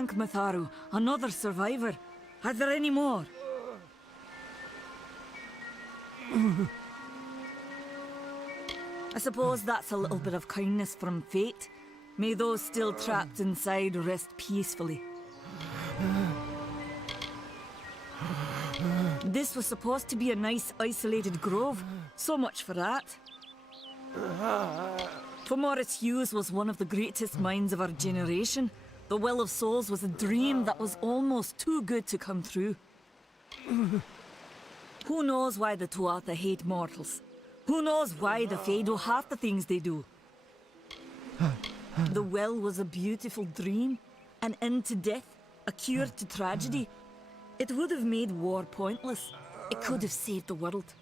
tank, Matharu. Another survivor. Are there any more? I suppose that's a little bit of kindness from fate. May those still trapped inside rest peacefully. This was supposed to be a nice, isolated grove. So much for that. For Morris Hughes was one of the greatest minds of our generation. The Well of Souls was a dream that was almost too good to come true. Who knows why the Tuatha hate mortals? Who knows why the Fae do half the things they do? The well was a beautiful dream, an end to death, a cure to tragedy. It would have made war pointless. It could have saved the world.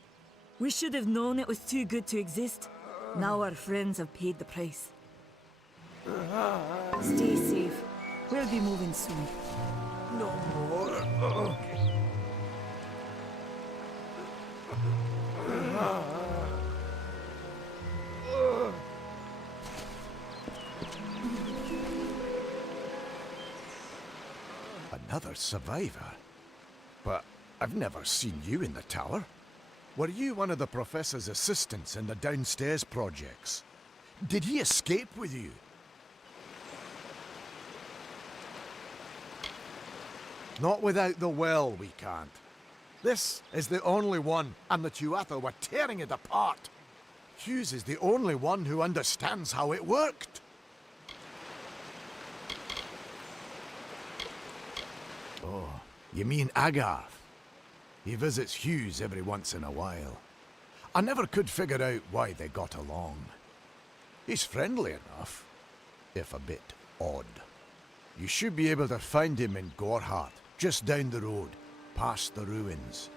We should have known it was too good to exist. Now our friends have paid the price. Stay safe. We'll be moving soon. No more. Another survivor? But I've never seen you in the tower. Were you one of the Professor's assistants in the downstairs projects? Did he escape with you? Not without the well, we can't. This is the only one, and the Tuatha were tearing it apart. Hughes is the only one who understands how it worked. Oh, you mean Agarth? He visits Hughes every once in a while. I never could figure out why they got along. He's friendly enough, if a bit odd. You should be able to find him in Gorhart, just down the road, past the ruins.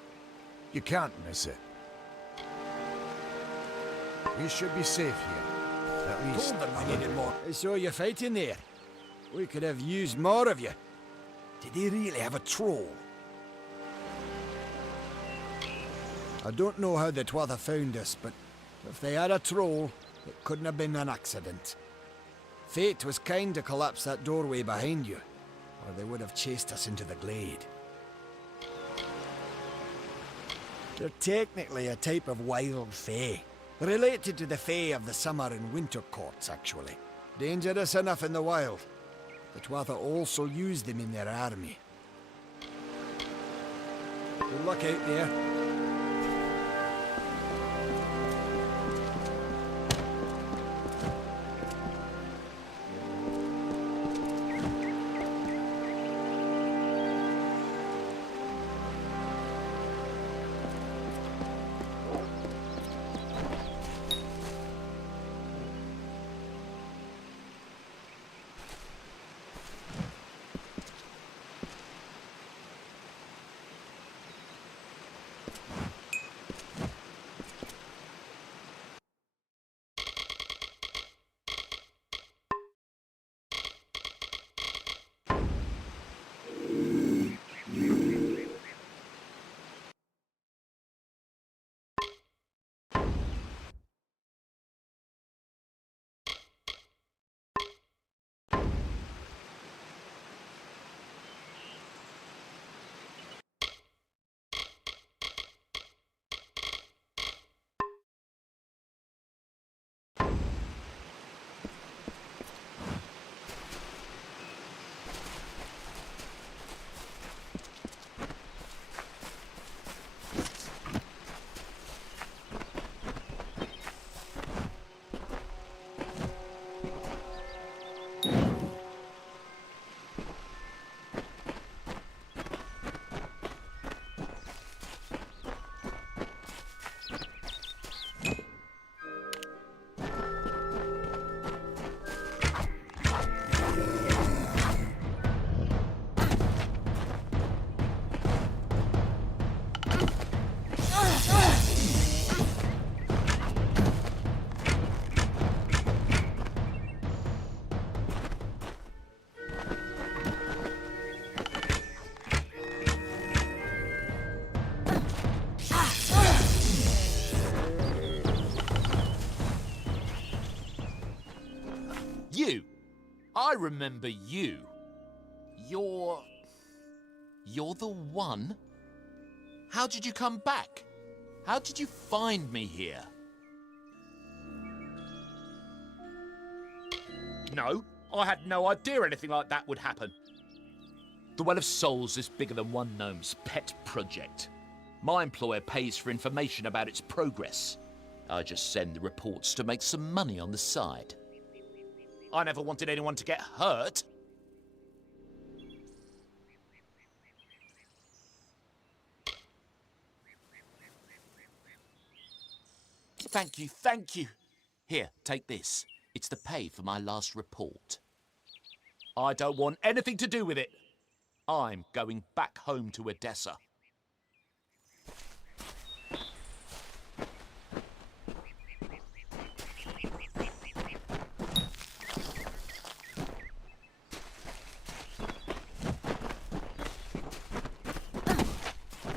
You can't miss it. We should be safe here, at least. Told them we needed more. I saw you fighting there. We could have used more of you. Did they really have a troll? I don't know how the Tuatha found us, but if they had a troll, it couldn't have been an accident. Fate was kind to collapse that doorway behind you, or they would have chased us into the glade. They're technically a type of wild fae, related to the fae of the summer and winter courts, actually. Dangerous enough in the wild. The Tuatha also use them in their army. Good luck out there. You! I remember you. You're the one? How did you come back? How did you find me here? No, I had no idea anything like that would happen. The Well of Souls is bigger than one gnome's pet project. My employer pays for information about its progress. I just send the reports to make some money on the side. I never wanted anyone to get hurt. Thank you, thank you. Here, take this. It's the pay for my last report. I don't want anything to do with it. I'm going back home to Odessa.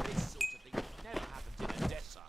This sort of thing never happens in Odessa.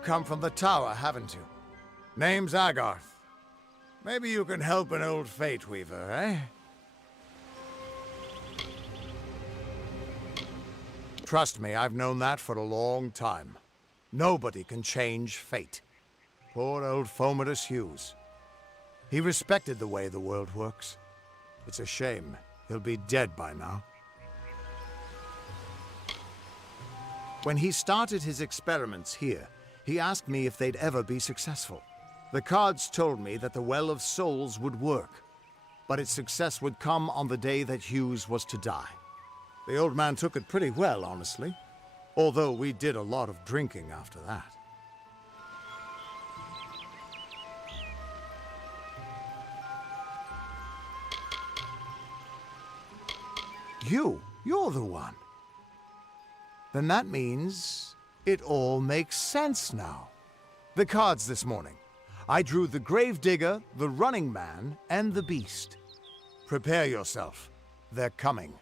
You've come from the tower, haven't you? Name's Agarth. Maybe you can help an old Fate Weaver, eh? Trust me, I've known that for a long time. Nobody can change fate. Poor old Fomadus Hughes. He respected the way the world works. It's a shame. He'll be dead by now. When he started his experiments here, he asked me if they'd ever be successful. The cards told me that the Well of Souls would work, but its success would come on the day that Hughes was to die. The old man took it pretty well, honestly, although we did a lot of drinking after that. You're the one. Then that means it all makes sense now. The cards this morning. I drew the Gravedigger, the Running Man, and the Beast. Prepare yourself. They're coming.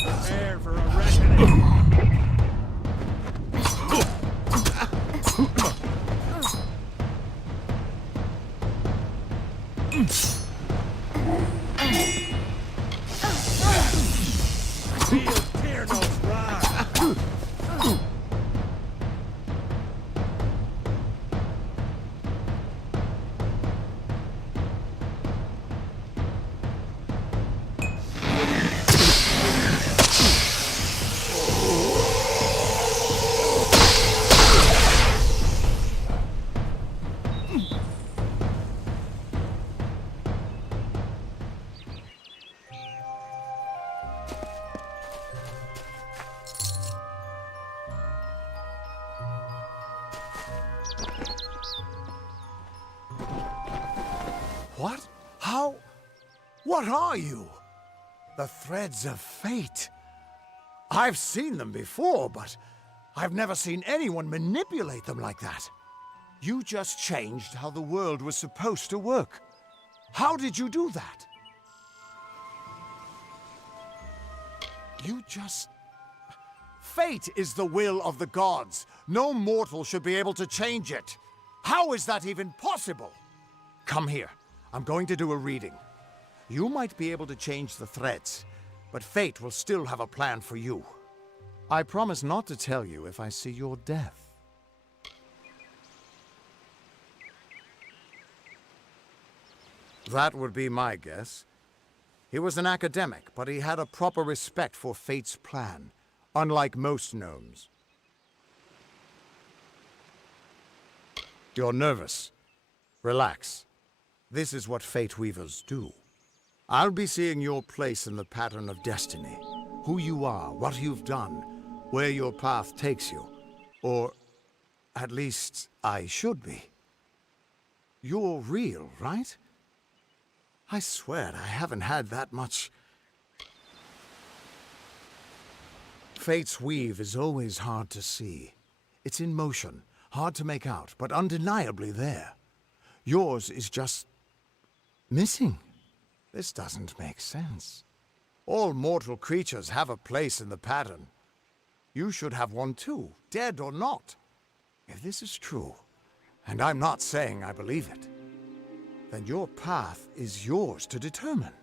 Prepare for a reckoning. Feel Tyrnal's wrath. What? How? What are you? The threads of fate. I've seen them before, but I've never seen anyone manipulate them like that. You just changed how the world was supposed to work. How did you do that? You just... Fate is the will of the gods. No mortal should be able to change it. How is that even possible? Come here. I'm going to do a reading. You might be able to change the threads, but fate will still have a plan for you. I promise not to tell you if I see your death. That would be my guess. He was an academic, but he had a proper respect for fate's plan, unlike most gnomes. You're nervous. Relax. This is what Fate Weavers do. I'll be seeing your place in the pattern of destiny. Who you are, what you've done, where your path takes you. Or, at least, I should be. You're real, right? I swear I haven't had that much... Fate's weave is always hard to see. It's in motion, hard to make out, but undeniably there. Yours is just... missing. This doesn't make sense. All mortal creatures have a place in the pattern. You should have one too, dead or not. If this is true, and I'm not saying I believe it, then your path is yours to determine.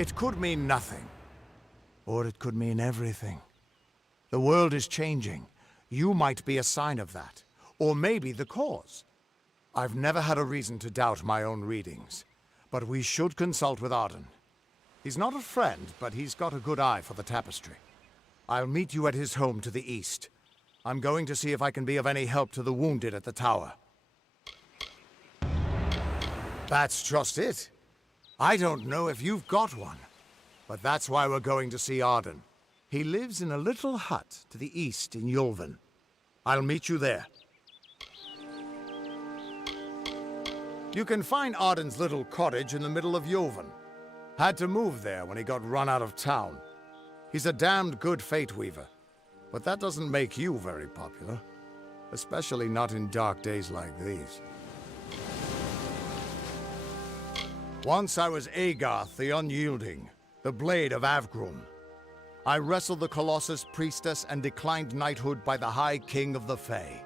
It could mean nothing. Or it could mean everything. The world is changing. You might be a sign of that. Or maybe the cause. I've never had a reason to doubt my own readings. But we should consult with Arden. He's not a friend, but he's got a good eye for the tapestry. I'll meet you at his home to the east. I'm going to see if I can be of any help to the wounded at the tower. That's just it. I don't know if you've got one. But that's why we're going to see Arden. He lives in a little hut to the east in Yulven. I'll meet you there. You can find Arden's little cottage in the middle of Yulven. Had to move there when he got run out of town. He's a damned good fate weaver. But that doesn't make you very popular. Especially not in dark days like these. Once I was Agarth the Unyielding, the Blade of Avgrum. I wrestled the Colossus priestess and declined knighthood by the High King of the Fae.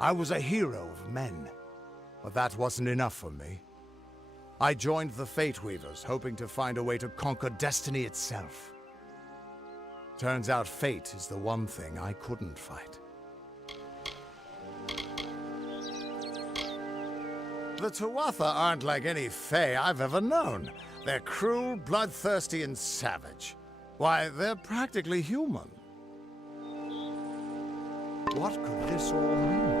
I was a hero of men, but that wasn't enough for me. I joined the Fate Weavers, hoping to find a way to conquer destiny itself. Turns out fate is the one thing I couldn't fight. The Tuatha aren't like any Fae I've ever known. They're cruel, bloodthirsty, and savage. Why, they're practically human. What could this all mean?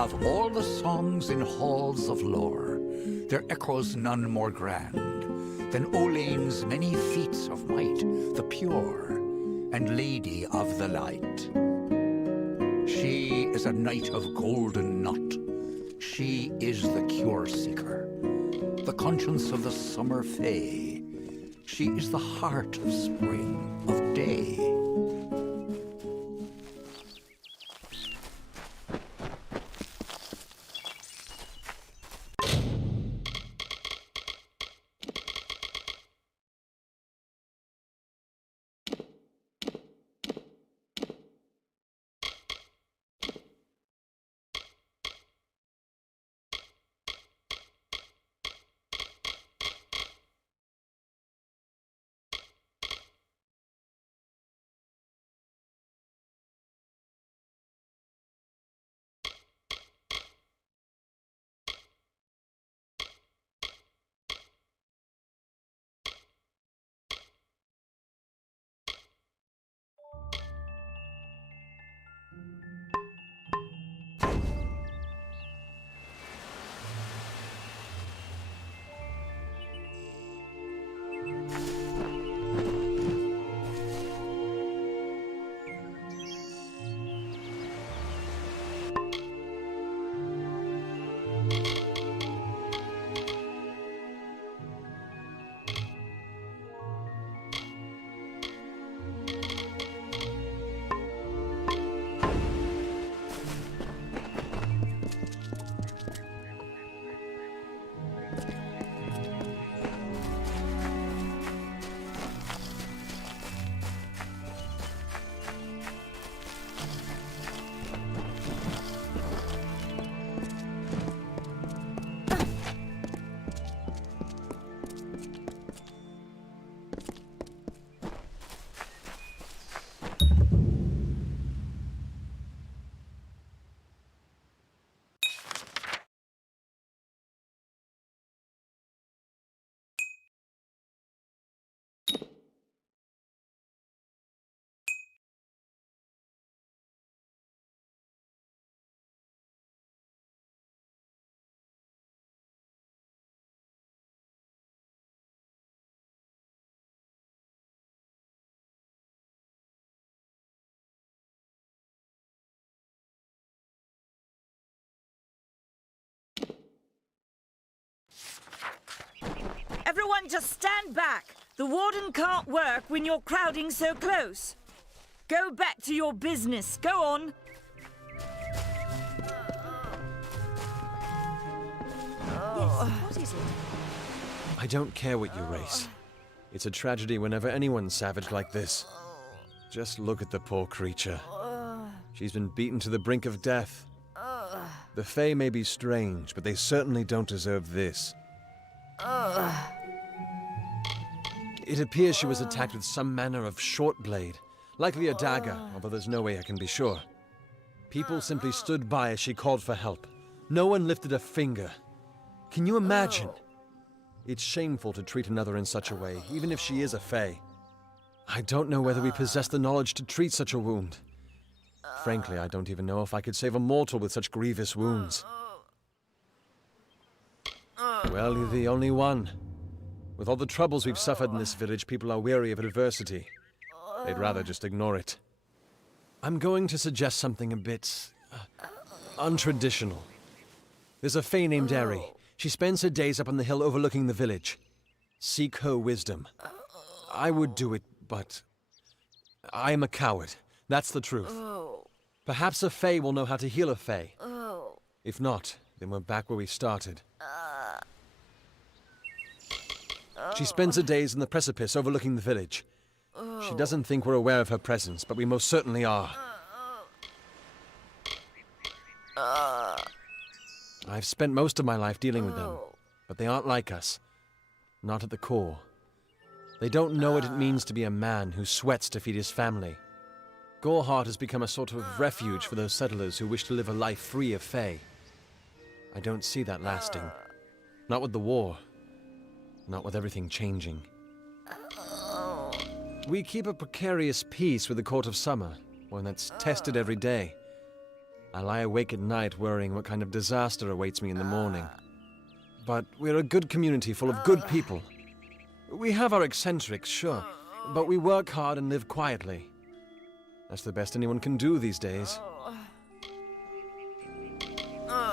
Of all the songs in halls of lore, there echoes none more grand than Olane's many feats of might, the pure and lady of the light. She is a knight of golden knot. She is the cure seeker, the conscience of the summer fae. She is the heart of spring, of day. Everyone just stand back. The warden can't work when you're crowding so close. Go back to your business. Go on. Yes, what is it? I don't care what you race. It's a tragedy whenever anyone's savage like this. Just look at the poor creature. She's been beaten to the brink of death. The Fae may be strange, but they certainly don't deserve this. It appears she was attacked with some manner of short blade, likely a dagger, although there's no way I can be sure. People simply stood by as she called for help. No one lifted a finger. Can you imagine? It's shameful to treat another in such a way, even if she is a Fae. I don't know whether we possess the knowledge to treat such a wound. Frankly, I don't even know if I could save a mortal with such grievous wounds. Well, you're the only one. With all the troubles we've suffered in this village, people are weary of adversity. They'd rather just ignore it. I'm going to suggest something a bit untraditional. There's a Fae named Eri. She spends her days up on the hill overlooking the village. Seek her wisdom. I would do it, but I am a coward. That's the truth. Perhaps a Fae will know how to heal a Fae. If not, then we're back where we started. She spends her days in the precipice overlooking the village. She doesn't think we're aware of her presence, but we most certainly are. I've spent most of my life dealing with them, but they aren't like us. Not at the core. They don't know what it means to be a man who sweats to feed his family. Goreheart has become a sort of refuge for those settlers who wish to live a life free of Fae. I don't see that lasting. Not with the war. Not with everything changing. We keep a precarious peace with the Court of Summer, one that's tested every day. I lie awake at night worrying what kind of disaster awaits me in the morning. But we're a good community full of good people. We have our eccentrics, sure, but we work hard and live quietly. That's the best anyone can do these days.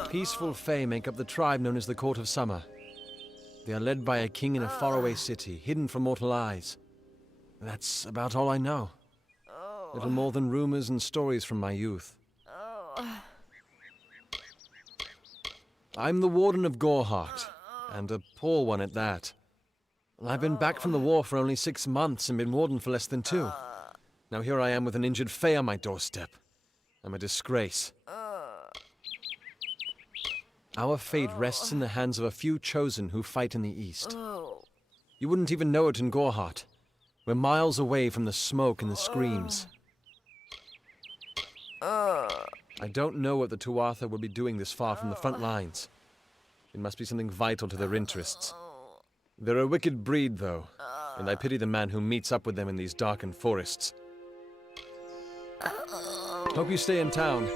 Peaceful Fae make up the tribe known as the Court of Summer. They are led by a king in a faraway city, hidden from mortal eyes. That's about all I know. Little more than rumors and stories from my youth. I'm the warden of Goreheart, and a poor one at that. I've been back from the war for only 6 months and been warden for less than 2. Now here I am with an injured Fae on my doorstep. I'm a disgrace. Our fate rests in the hands of a few chosen who fight in the east. You wouldn't even know it in Goreheart. We're miles away from the smoke and the screams. I don't know what the Tuatha will be doing this far from the front lines. It must be something vital to their interests. They're a wicked breed, though, and I pity the man who meets up with them in these darkened forests. Hope you stay in town.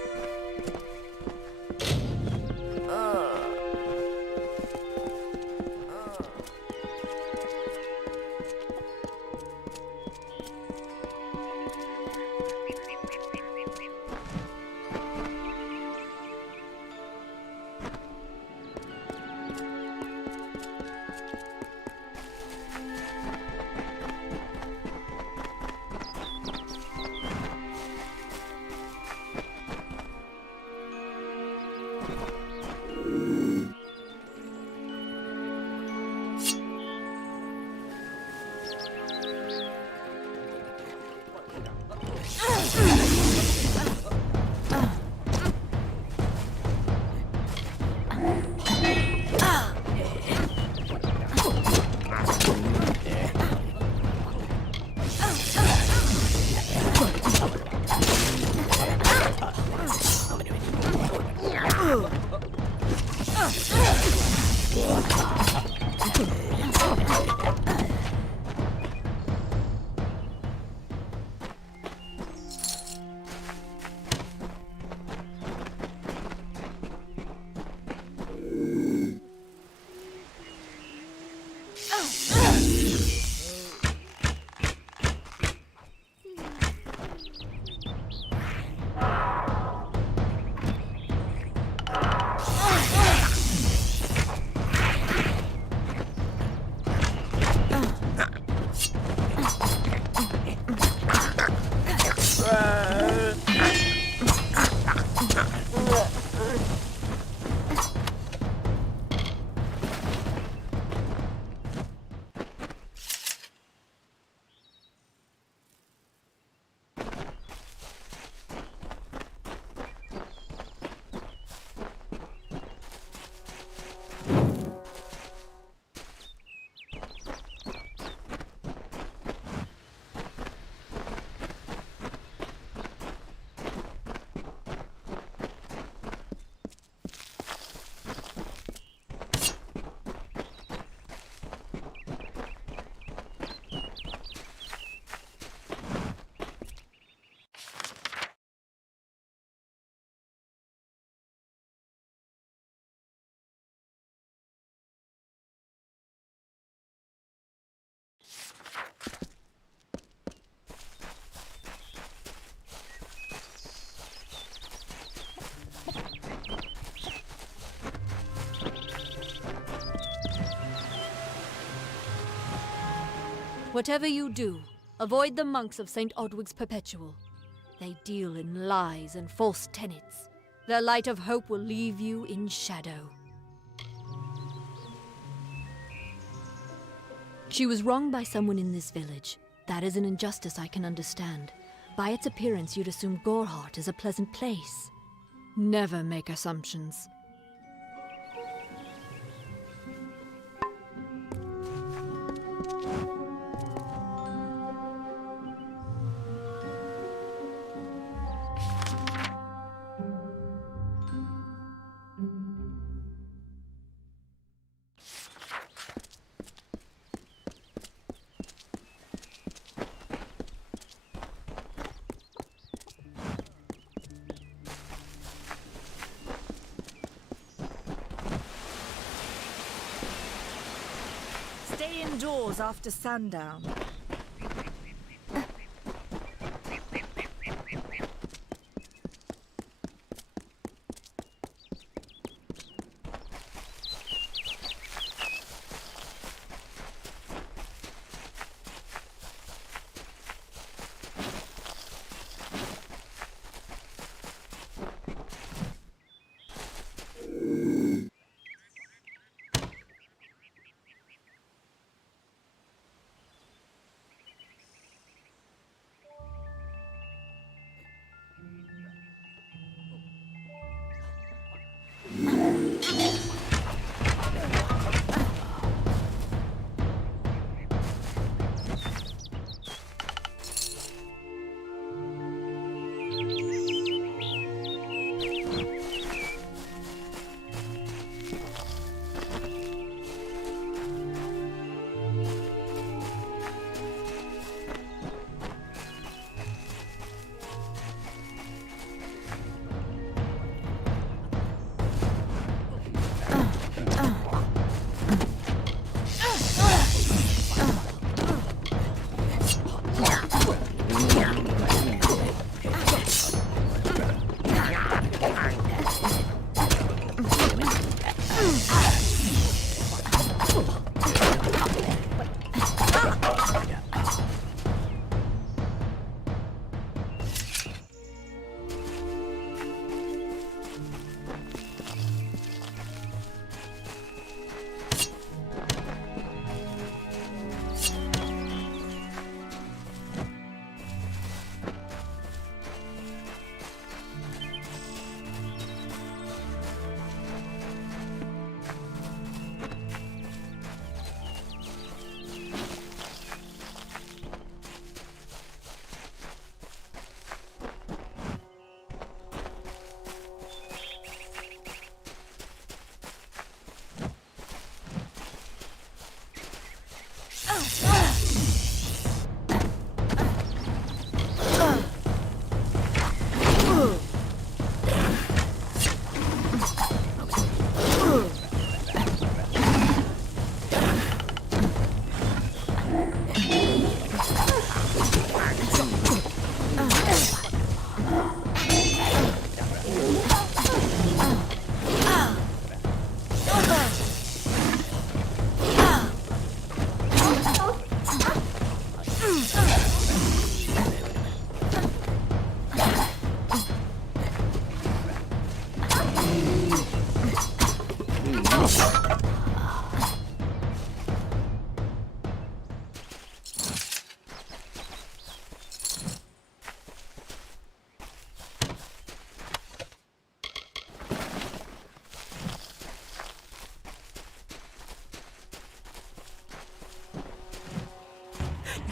Whatever you do, avoid the monks of St. Odwig's Perpetual. They deal in lies and false tenets. Their light of hope will leave you in shadow. She was wronged by someone in this village. That is an injustice I can understand. By its appearance, you'd assume Goreheart is a pleasant place. Never make assumptions. Stay indoors after sundown.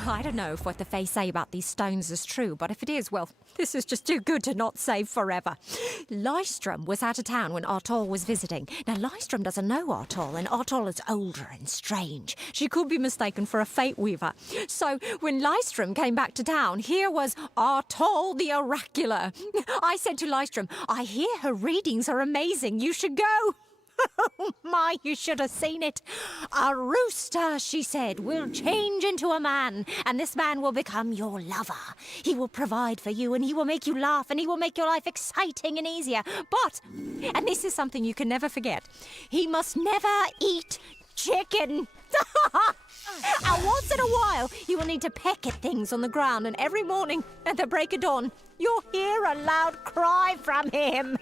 I don't know if what the Fae say about these stones is true, but if it is, well, this is just too good to not save forever. Lystrom was out of town when Artol was visiting. Now, Lystrom doesn't know Artol, and Artol is older and strange. She could be mistaken for a fate weaver. So, when Lystrom came back to town, here was Artol the Oracular. I said to Lystrom, I hear her readings are amazing. You should go. Oh my, you should have seen it. A rooster, she said, will change into a man, and this man will become your lover. He will provide for you, and he will make you laugh, and he will make your life exciting and easier. But, and this is something you can never forget, he must never eat chicken. And once in a while, you will need to peck at things on the ground, and every morning at the break of dawn, you'll hear a loud cry from him.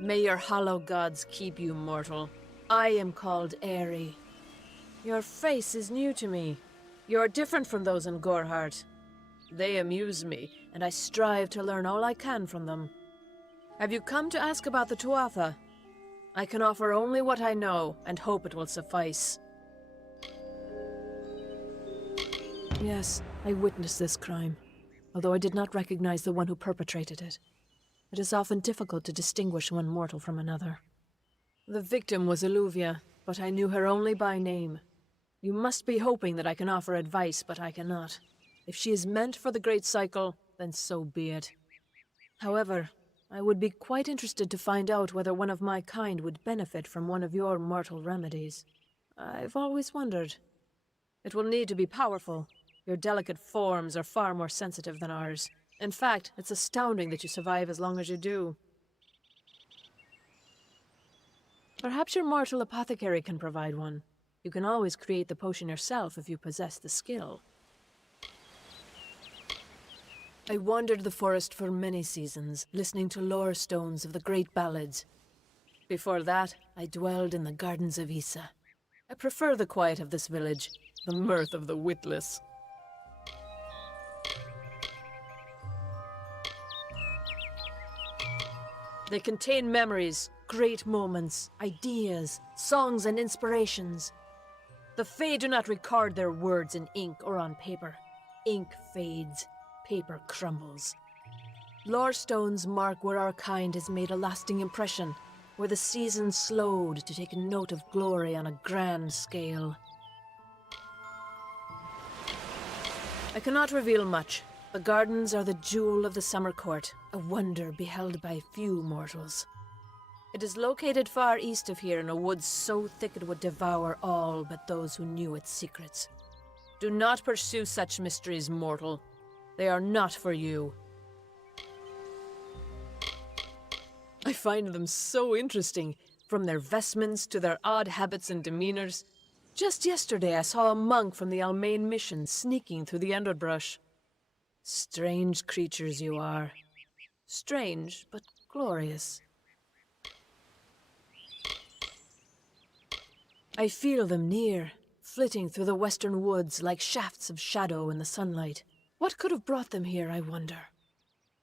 May your hollow gods keep you, mortal. I am called Airy. Your face is new to me. You're different from those in Gorhart. They amuse me, and I strive to learn all I can from them. Have you come to ask about the Tuatha? I can offer only what I know, and hope it will suffice. Yes, I witnessed this crime, although I did not recognize the one who perpetrated it. It is often difficult to distinguish one mortal from another. The victim was Illuvia, but I knew her only by name. You must be hoping that I can offer advice, but I cannot. If she is meant for the Great Cycle, then so be it. However, I would be quite interested to find out whether one of my kind would benefit from one of your mortal remedies. I've always wondered. It will need to be powerful. Your delicate forms are far more sensitive than ours. In fact, it's astounding that you survive as long as you do. Perhaps your mortal apothecary can provide one. You can always create the potion yourself if you possess the skill. I wandered the forest for many seasons, listening to lore stones of the great ballads. Before that, I dwelled in the gardens of Issa. I prefer the quiet of this village, the mirth of the witless. They contain memories, great moments, ideas, songs and inspirations. The Fae do not record their words in ink or on paper. Ink fades, paper crumbles. Lore stones mark where our kind has made a lasting impression, where the seasons slowed to take a note of glory on a grand scale. I cannot reveal much. The gardens are the jewel of the summer court, a wonder beheld by few mortals. It is located far east of here in a wood so thick it would devour all but those who knew its secrets. Do not pursue such mysteries, mortal. They are not for you. I find them so interesting, from their vestments to their odd habits and demeanors. Just yesterday I saw a monk from the Almain mission sneaking through the underbrush. Strange creatures you are. Strange, but glorious. I feel them near, flitting through the western woods like shafts of shadow in the sunlight. What could have brought them here, I wonder?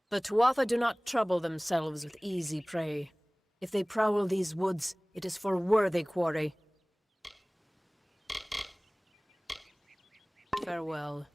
The Tuatha do not trouble themselves with easy prey. If they prowl these woods, it is for worthy quarry. Farewell.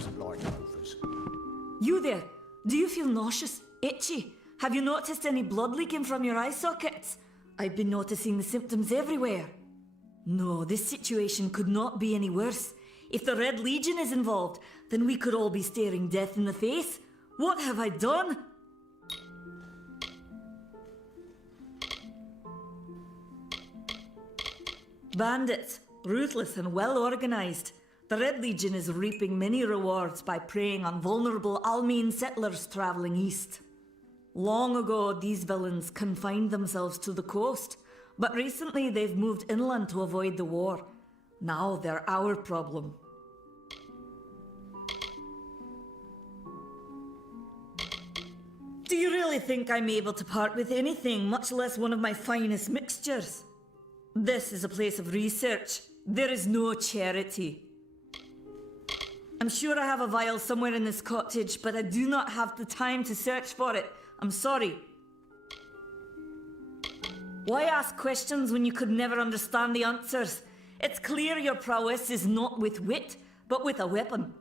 doesn't like loafers. You there? Do you feel nauseous? Itchy? Have you noticed any blood leaking from your eye sockets? I've been noticing the symptoms everywhere. No, this situation could not be any worse. If the Red Legion is involved, then we could all be staring death in the face. What have I done? Bandits, ruthless and well organized. The Red Legion is reaping many rewards by preying on vulnerable Almine settlers traveling east. Long ago, these villains confined themselves to the coast, but recently they've moved inland to avoid the war. Now they're our problem. Do you really think I'm able to part with anything, much less one of my finest mixtures? This is a place of research. There is no charity. I'm sure I have a vial somewhere in this cottage, but I do not have the time to search for it. I'm sorry. Why ask questions when you could never understand the answers? It's clear your prowess is not with wit, but with a weapon.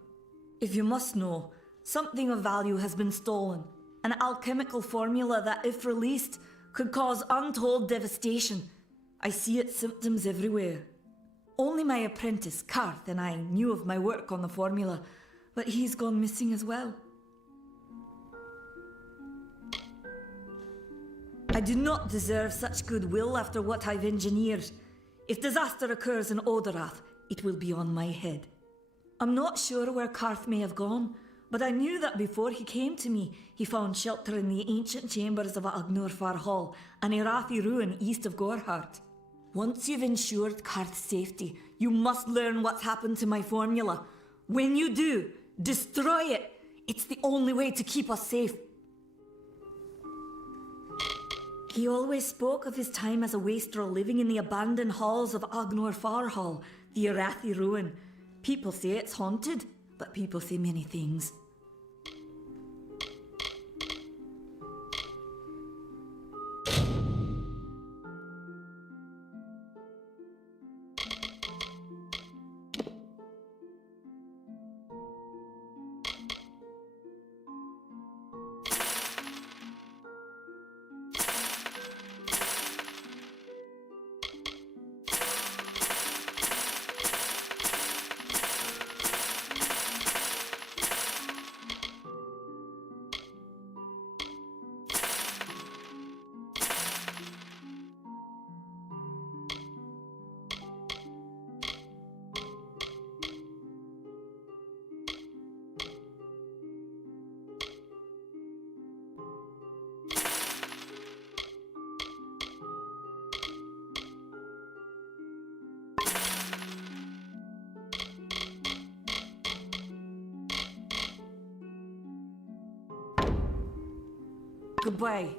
If you must know, something of value has been stolen. An alchemical formula that, if released, could cause untold devastation. I see its symptoms everywhere. Only my apprentice, Karth, and I knew of my work on the formula, but he's gone missing as well. I do not deserve such goodwill after what I've engineered. If disaster occurs in Odorath, it will be on my head. I'm not sure where Karth may have gone, but I knew that before he came to me, he found shelter in the ancient chambers of Agnurfar Hall, an Irathi ruin east of Gorhart. Once you've ensured Karth's safety, you must learn what's happened to my formula. When you do, destroy it. It's the only way to keep us safe. He always spoke of his time as a wastrel living in the abandoned halls of Agnurfar Hall, the Irathi ruin. People say it's haunted, but people say many things. Goodbye.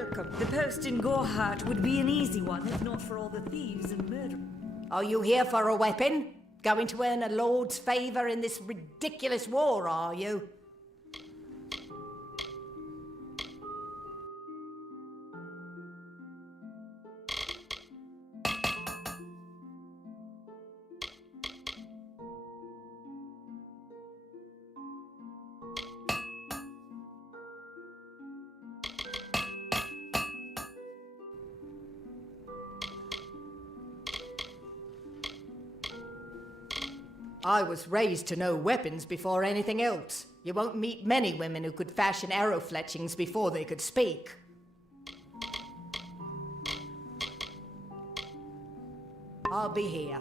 welcome. The post in Gorhart would be an easy one, if not for all the thieves and murder. Are you here for a weapon? Going to earn a lord's favour in this ridiculous war, are you? I was raised to know weapons before anything else. You won't meet many women who could fashion arrow fletchings before they could speak. I'll be here.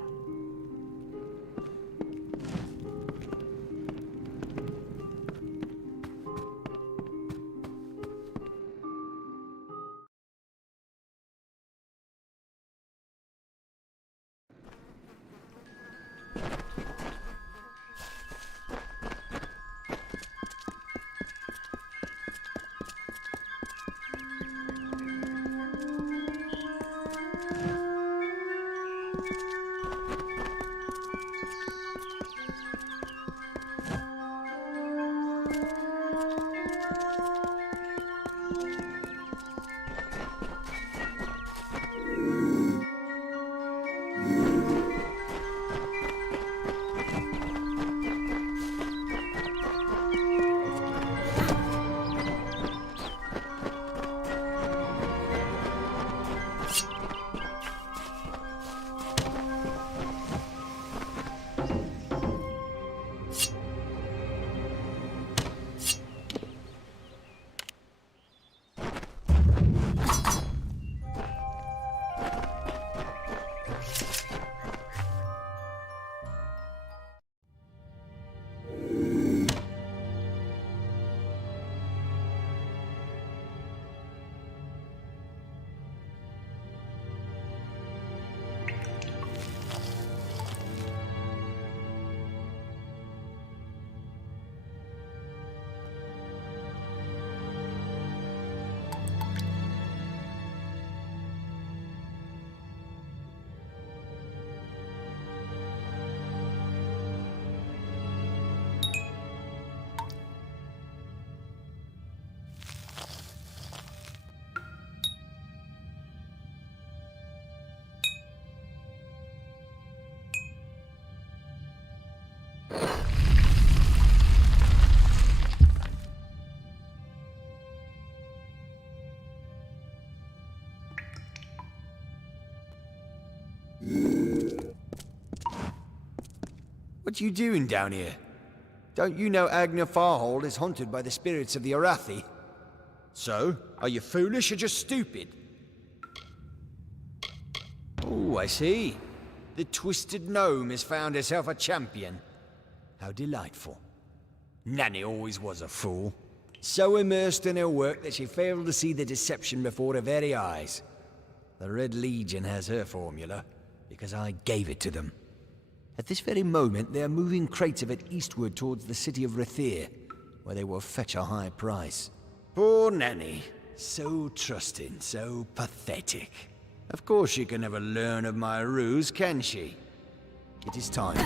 What you doing down here? Don't you know Agner Farhold is haunted by the spirits of the Arathi? So, are you foolish or just stupid? Oh, I see. The twisted gnome has found herself a champion. How delightful. Nanny always was a fool. So immersed in her work that she failed to see the deception before her very eyes. The Red Legion has her formula, because I gave it to them. At this very moment, they are moving crates of it eastward towards the city of Rathir, where they will fetch a high price. Poor Nanny. So trusting, so pathetic. Of course she can never learn of my ruse, can she? It is time.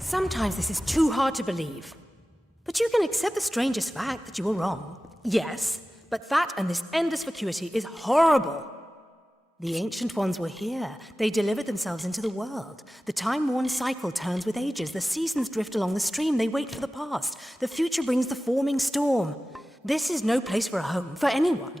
Sometimes this is too hard to believe. But you can accept the strangest fact that you were wrong. Yes, but that and this endless vacuity is horrible. The Ancient Ones were here. They delivered themselves into the world. The time-worn cycle turns with ages. The seasons drift along the stream. They wait for the past. The future brings the forming storm. This is no place for a home, for anyone.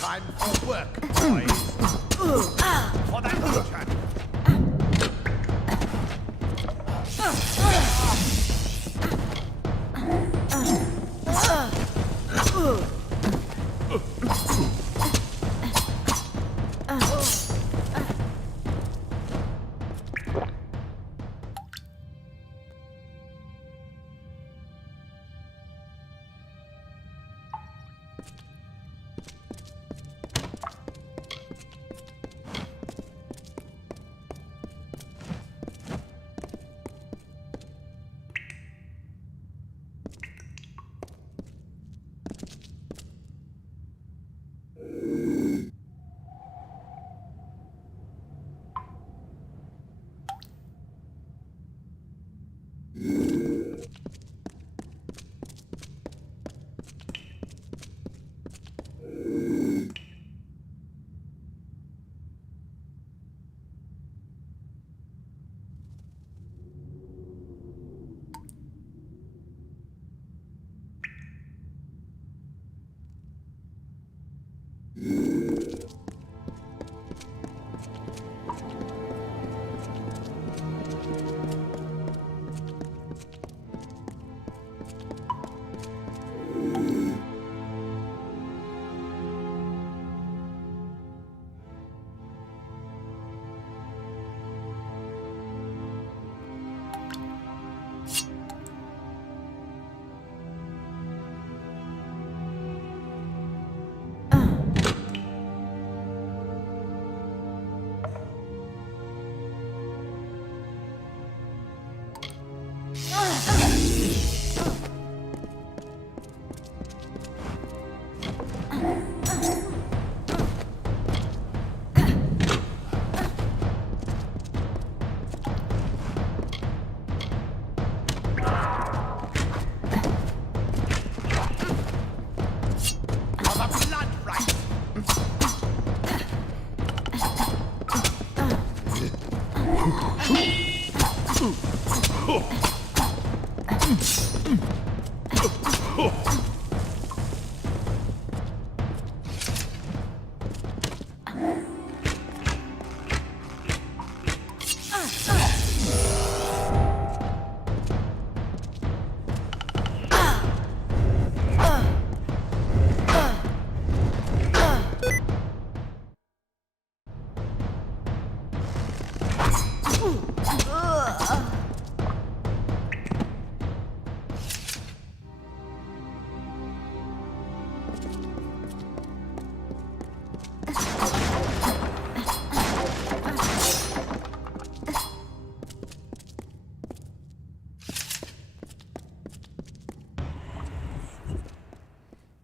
Time for work, boys. For that future.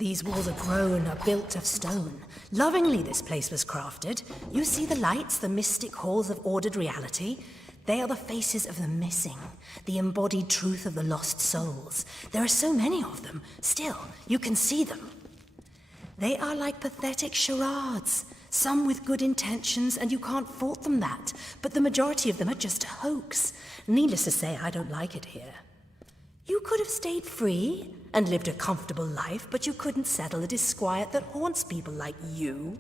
These walls are grown, are built of stone. Lovingly this place was crafted. You see the lights, the mystic halls of ordered reality? They are the faces of the missing, the embodied truth of the lost souls. There are so many of them. Still, you can see them. They are like pathetic charades, some with good intentions, and you can't fault them that. But the majority of them are just a hoax. Needless to say, I don't like it here. You could have stayed free and lived a comfortable life, but you couldn't settle the disquiet that haunts people like you.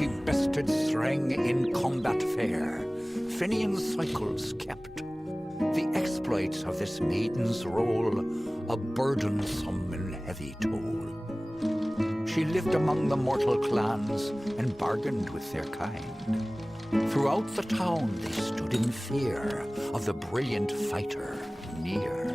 She bested Threng in combat fair, Finian cycles kept. The exploits of this maiden's role, a burdensome and heavy toll. She lived among the mortal clans and bargained with their kind. Throughout the town they stood in fear of the brilliant fighter near.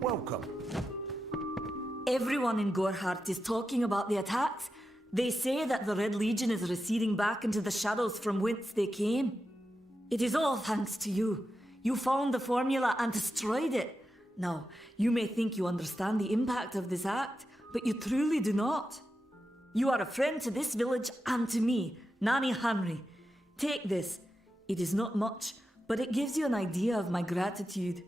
Welcome. Everyone in Gorhart is talking about the attacks. They say that the Red Legion is receding back into the shadows from whence they came. It is all thanks to you. You found the formula and destroyed it. Now, you may think you understand the impact of this act, but you truly do not. You are a friend to this village and to me, Nanny Henry. Take this. It is not much, but it gives you an idea of my gratitude.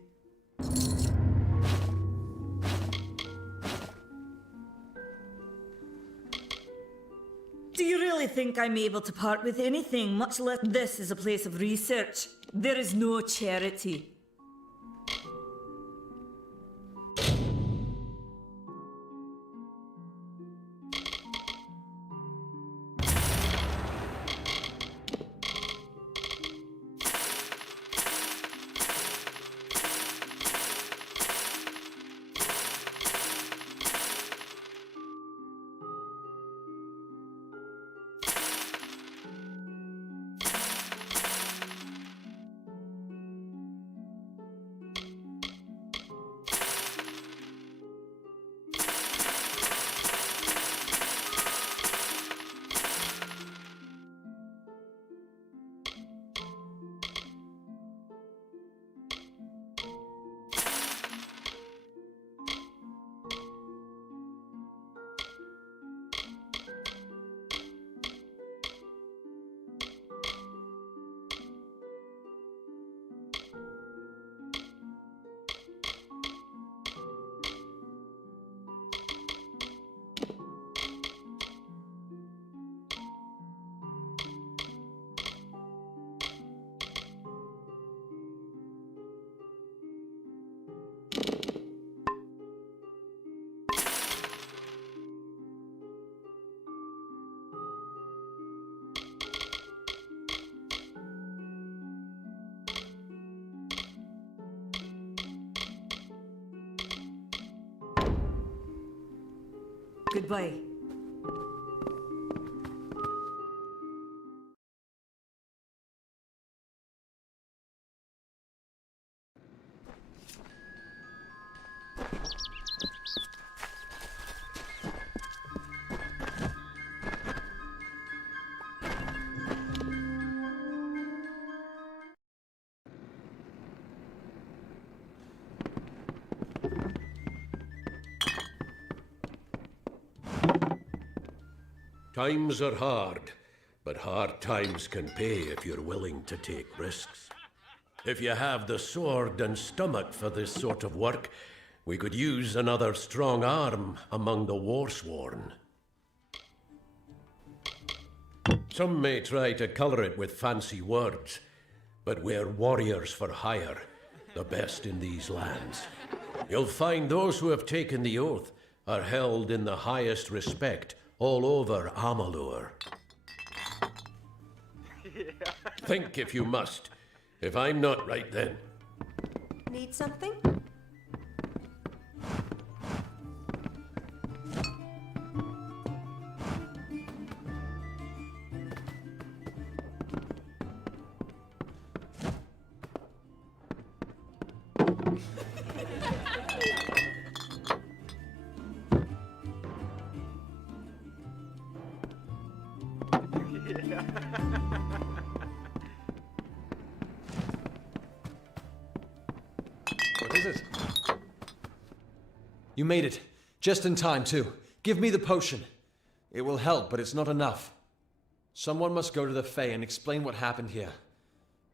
Do you really think I'm able to part with anything, much less this is a place of research? There is no charity. Goodbye. Times are hard, but hard times can pay if you're willing to take risks. If you have the sword and stomach for this sort of work, we could use another strong arm among the warsworn. Some may try to colour it with fancy words, but we're warriors for hire, the best in these lands. You'll find those who have taken the oath are held in the highest respect all over Amalur. Think if you must. If I'm not right, then. Need something? What is it? You made it. Just in time, too. Give me the potion. It will help, but it's not enough. Someone must go to the Fae and explain what happened here.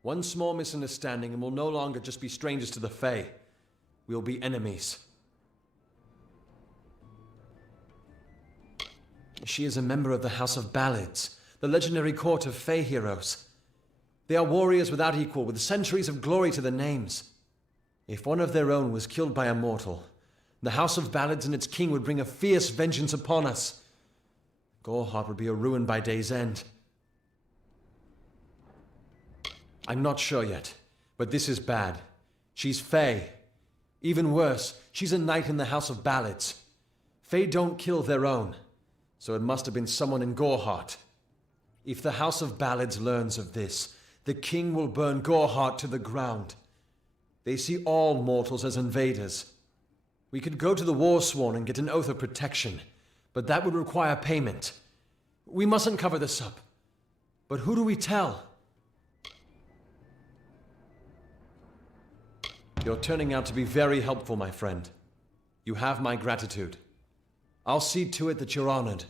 One small misunderstanding and we'll no longer just be strangers to the Fae. We'll be enemies. She is a member of the House of Ballads, the legendary court of Fae heroes. They are warriors without equal, with centuries of glory to their names. If one of their own was killed by a mortal, the House of Ballads and its king would bring a fierce vengeance upon us. Gorhart would be a ruin by day's end. I'm not sure yet, but this is bad. She's Fae. Even worse, she's a knight in the House of Ballads. Fae don't kill their own, so it must have been someone in Gorhart. If the House of Ballads learns of this, the king will burn Gorhart to the ground. They see all mortals as invaders. We could go to the War Sworn and get an oath of protection, but that would require payment. We mustn't cover this up. But who do we tell? You're turning out to be very helpful, my friend. You have my gratitude. I'll see to it that you're honored.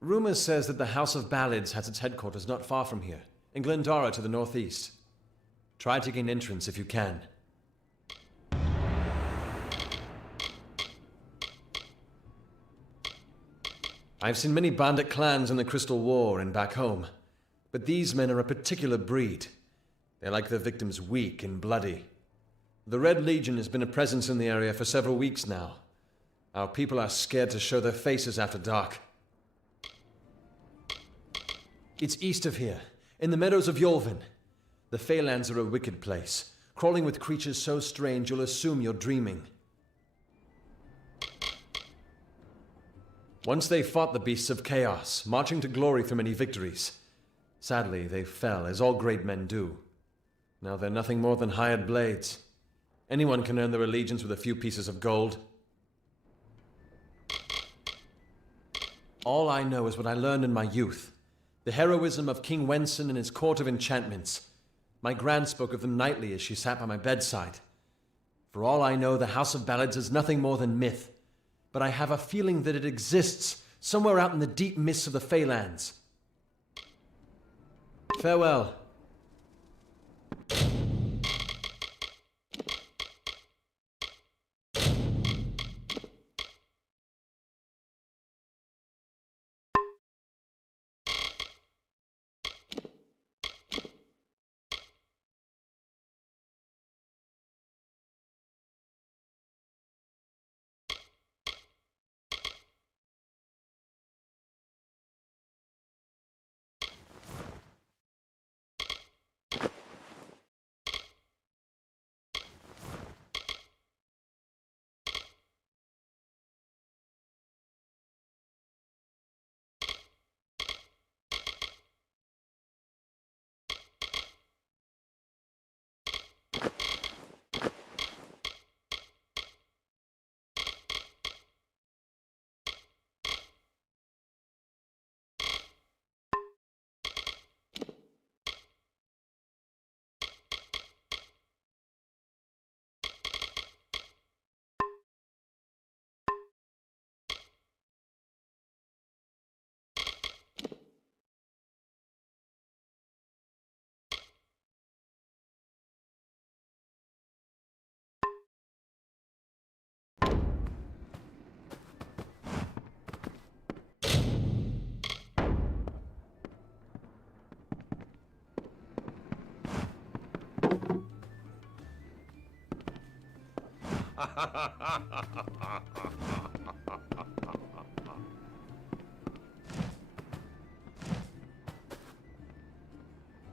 Rumor says that the House of Ballads has its headquarters not far from here, in Glendara to the northeast. Try to gain entrance if you can. I've seen many bandit clans in the Crystal War and back home, but these men are a particular breed. They like their victims weak and bloody. The Red Legion has been a presence in the area for several weeks now. Our people are scared to show their faces after dark. It's east of here, in the meadows of Yolvin. The Feylands are a wicked place, crawling with creatures so strange you'll assume you're dreaming. Once they fought the beasts of chaos, marching to glory through many victories. Sadly, they fell, as all great men do. Now they're nothing more than hired blades. Anyone can earn their allegiance with a few pieces of gold. All I know is what I learned in my youth. The heroism of King Wenson and his court of enchantments. My gran spoke of them nightly as she sat by my bedside. For all I know, the House of Ballads is nothing more than myth. But I have a feeling that it exists somewhere out in the deep mists of the Feylands. Farewell.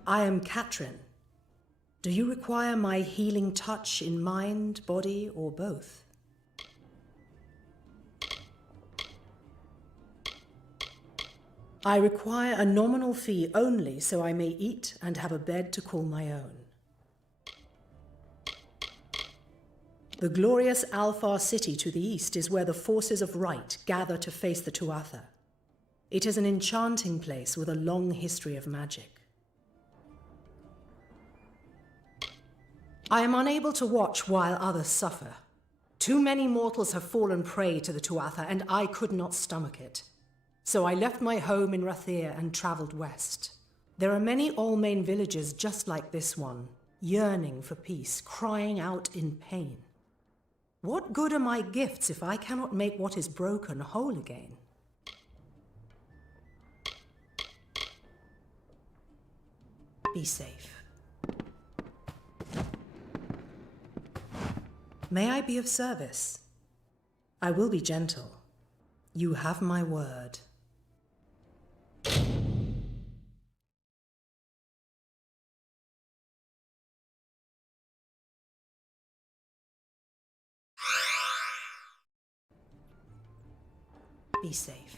I am Katrin. Do you require my healing touch in mind, body, or both? I require a nominal fee only so I may eat and have a bed to call my own. The glorious Alfar city to the east is where the forces of right gather to face the Tuatha. It is an enchanting place with a long history of magic. I am unable to watch while others suffer. Too many mortals have fallen prey to the Tuatha, and I could not stomach it. So I left my home in Rathir and travelled west. There are many Almain villages just like this one, yearning for peace, crying out in pain. What good are my gifts if I cannot make what is broken whole again? Be safe. May I be of service? I will be gentle. You have my word. Be safe.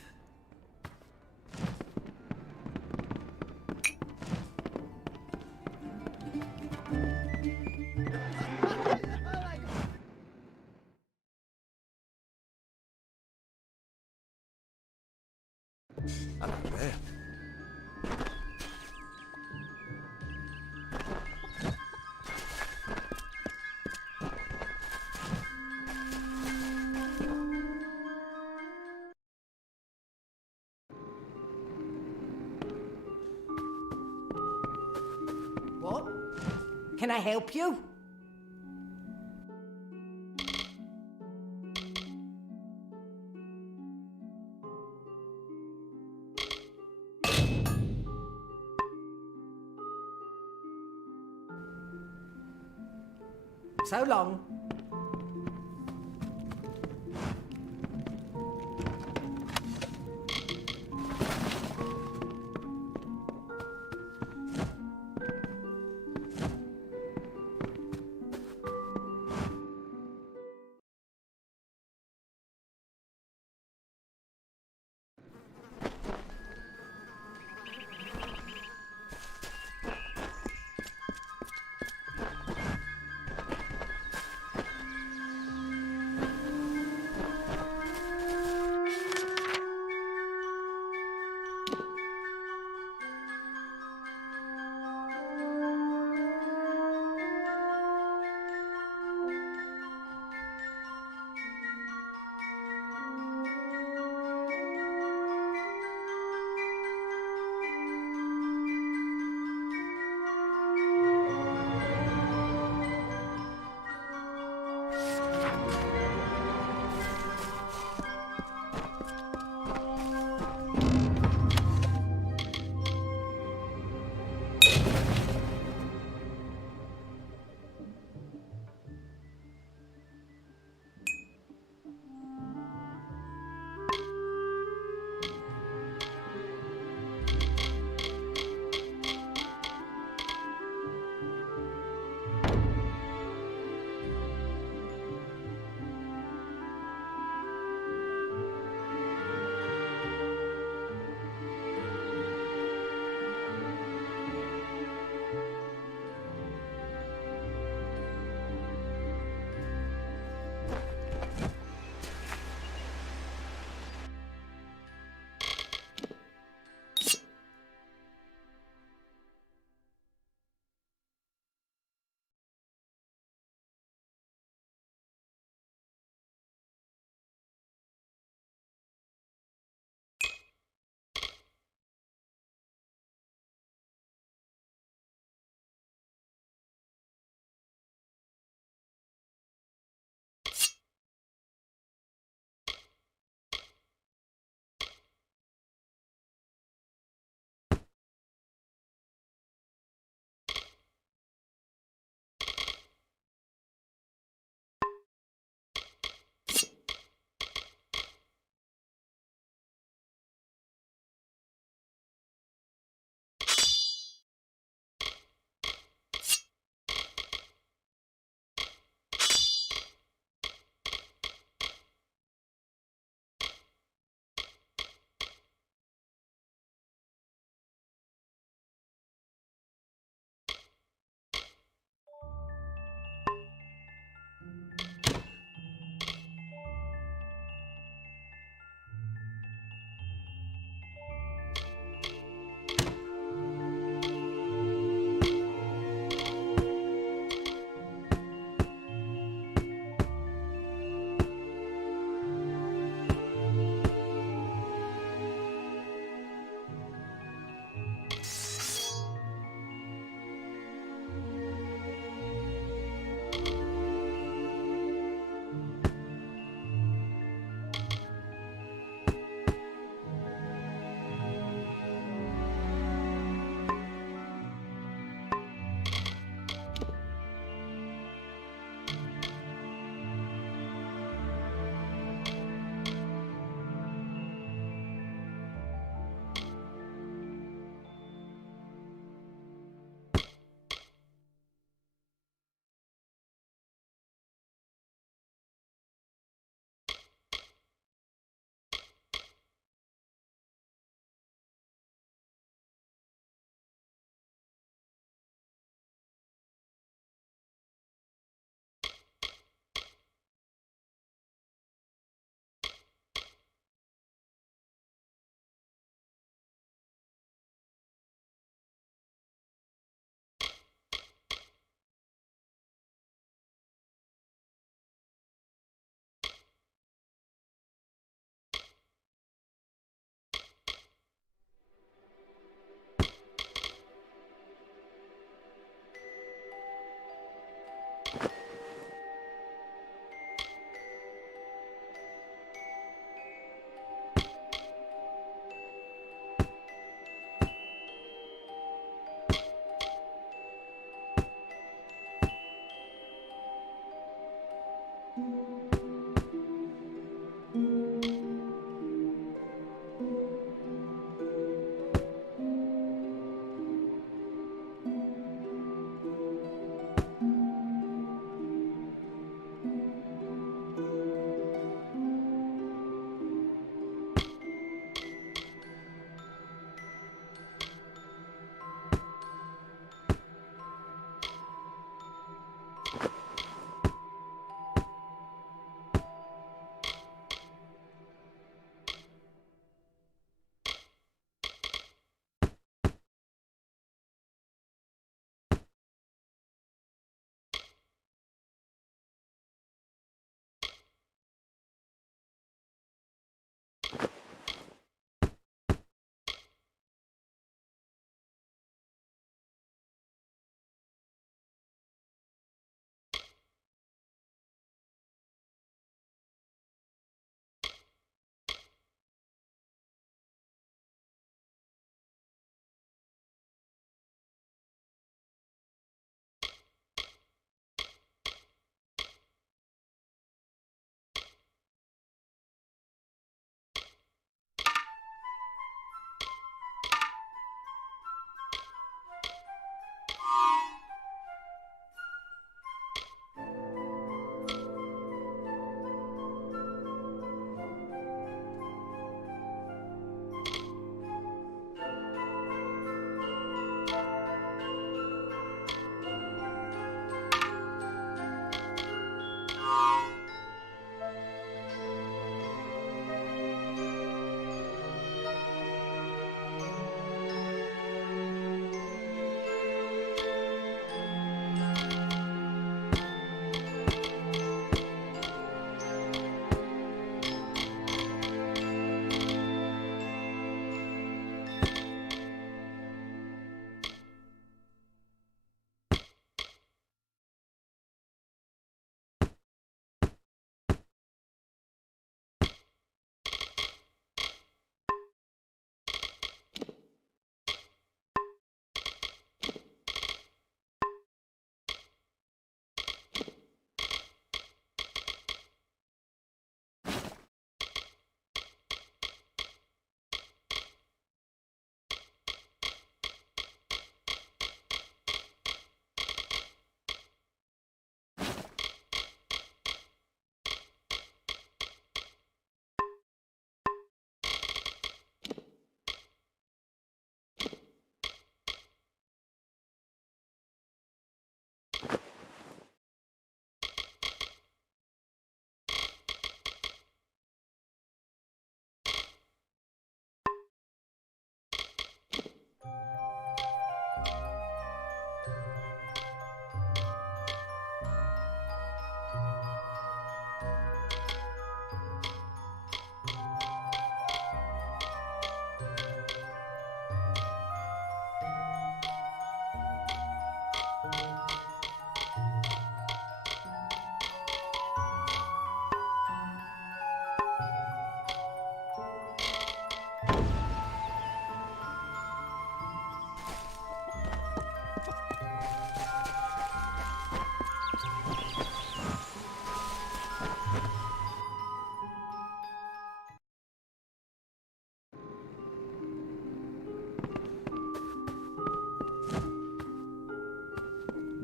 Hello there. What? Can I help you? So long.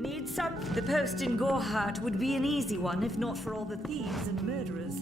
Need some? The post in Gorhart would be an easy one if not for all the thieves and murderers.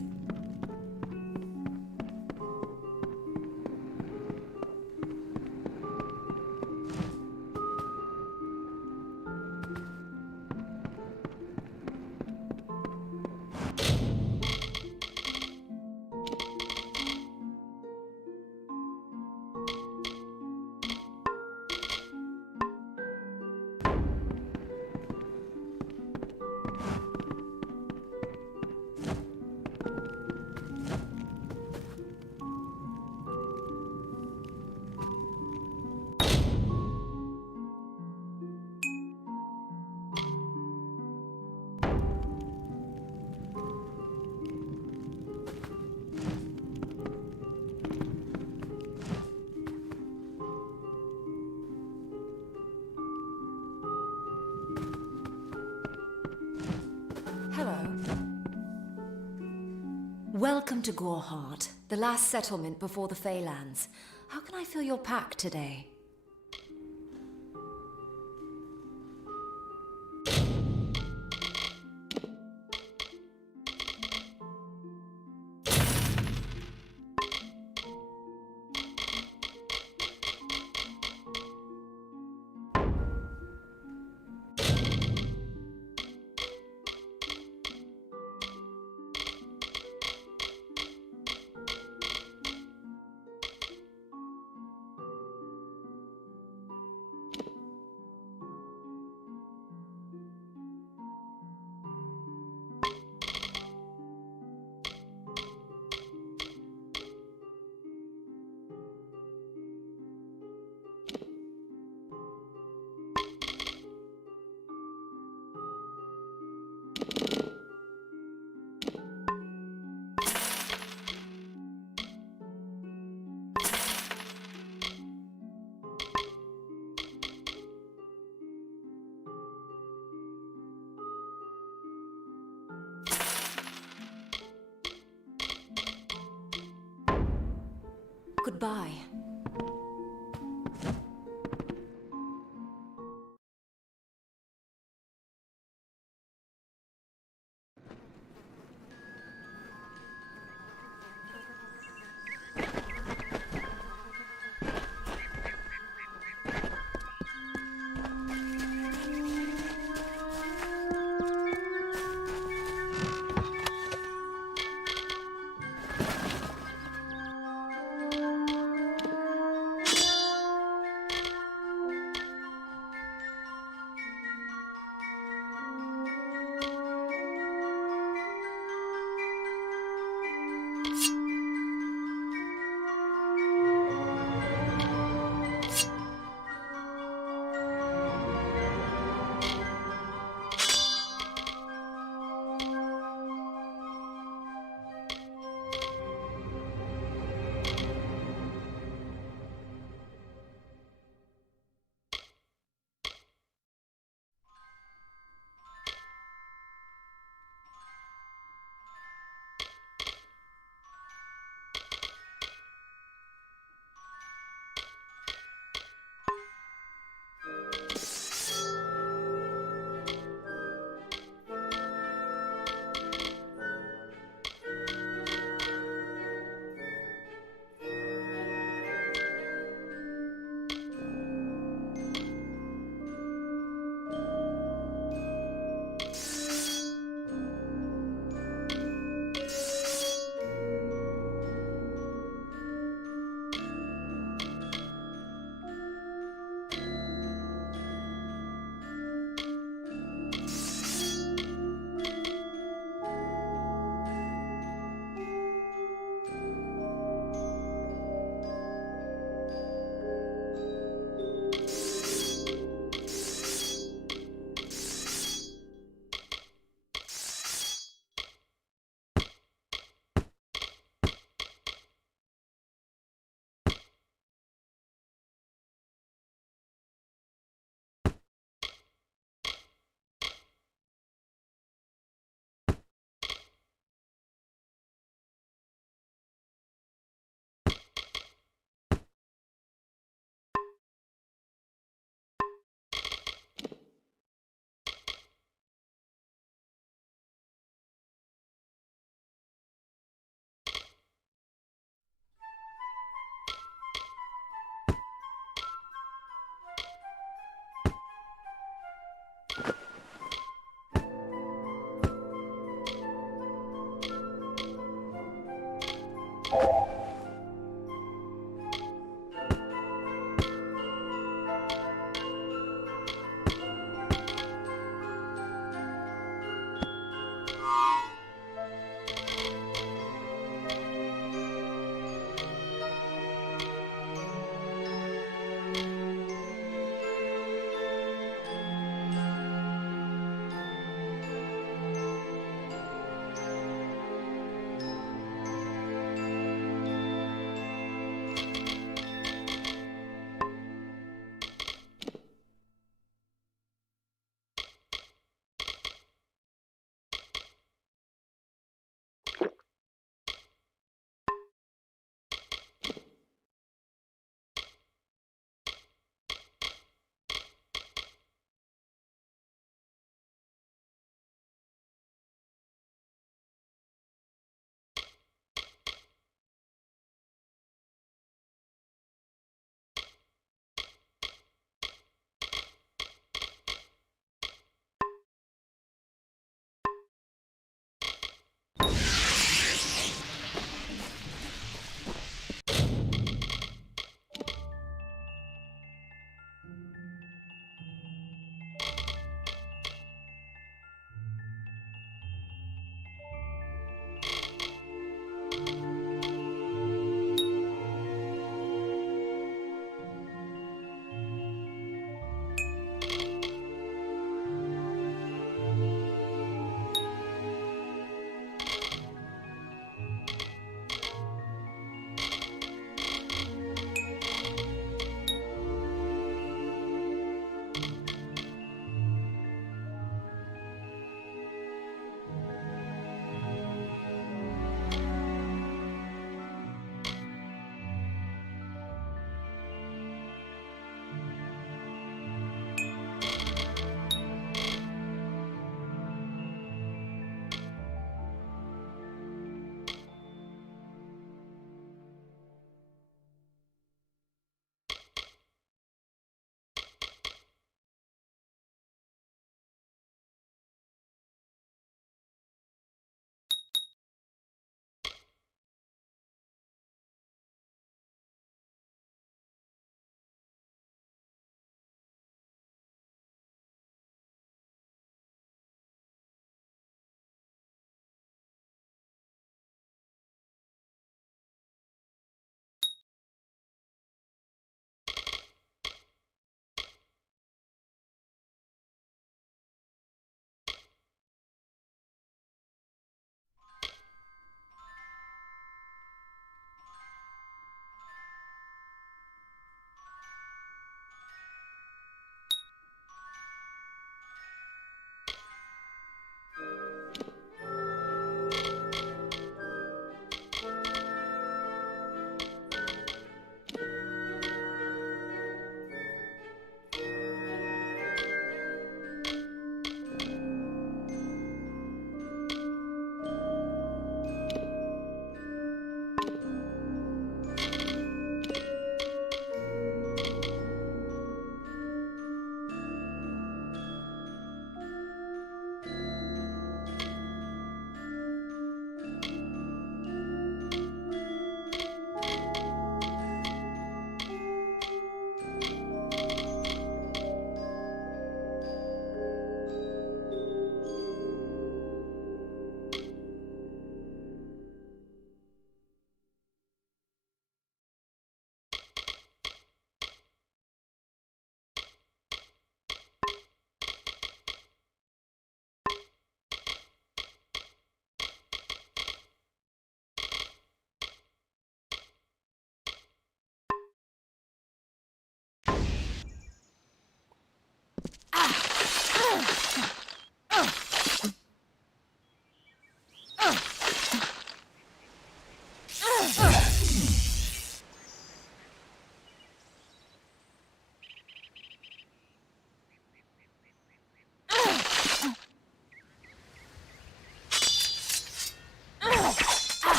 Welcome to Goreheart, the last settlement before the Feylands. How can I fill your pack today? Goodbye.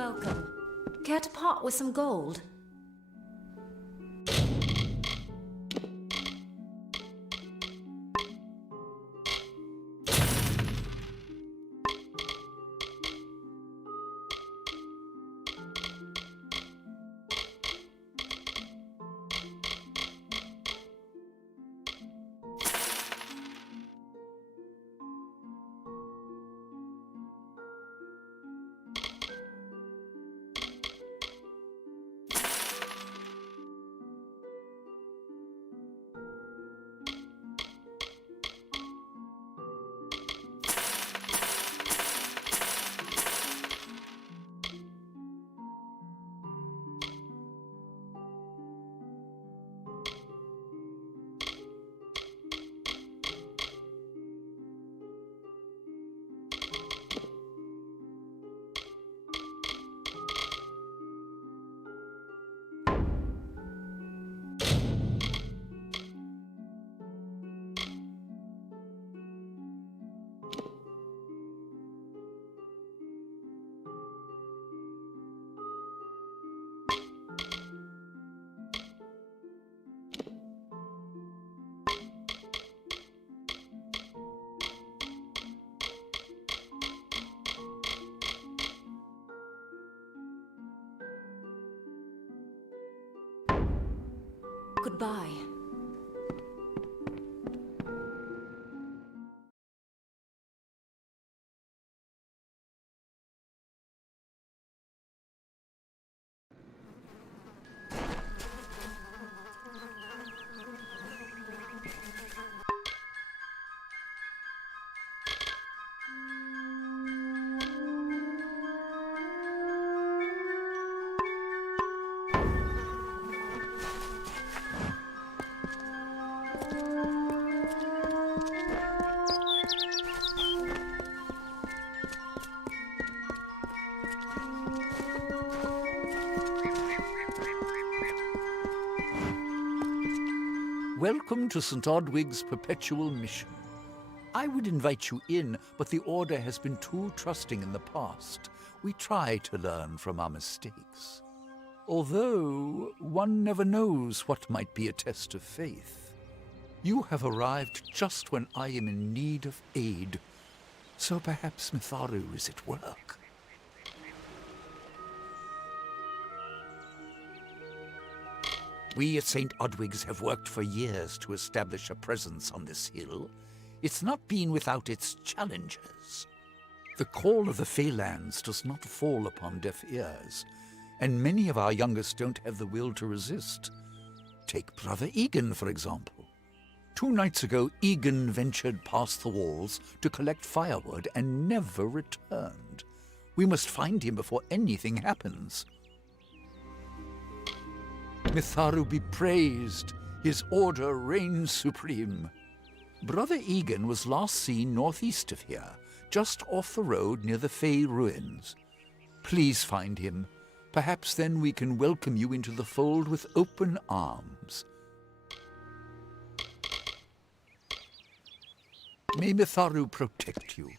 Welcome. Care to part with some gold? Goodbye. Welcome to St. Odwig's perpetual mission. I would invite you in, but the Order has been too trusting in the past. We try to learn from our mistakes. Although, one never knows what might be a test of faith. You have arrived just when I am in need of aid, so perhaps Mitharu is at work. We at St. Odwig's have worked for years to establish a presence on this hill. It's not been without its challenges. The call of the Feylands does not fall upon deaf ears, and many of our youngest don't have the will to resist. Take Brother Egan, for example. 2 nights ago, Egan ventured past the walls to collect firewood and never returned. We must find him before anything happens. Mitharu be praised, his order reigns supreme. Brother Egan was last seen northeast of here, just off the road near the Fey ruins. Please find him. Perhaps then we can welcome you into the fold with open arms. May Mitharu protect you.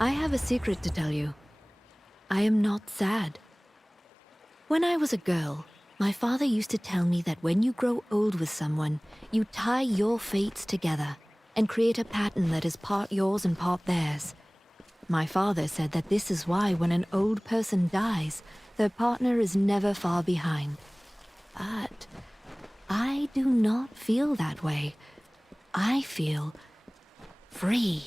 I have a secret to tell you. I am not sad. When I was a girl, my father used to tell me that when you grow old with someone, you tie your fates together and create a pattern that is part yours and part theirs. My father said that this is why when an old person dies, their partner is never far behind. But I do not feel that way. I feel free.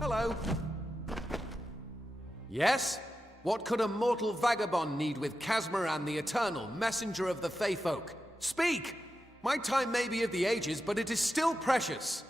Hello. Yes? What could a mortal vagabond need with Casmaran the Eternal, messenger of the Feyfolk? Speak! My time may be of the ages, but it is still precious.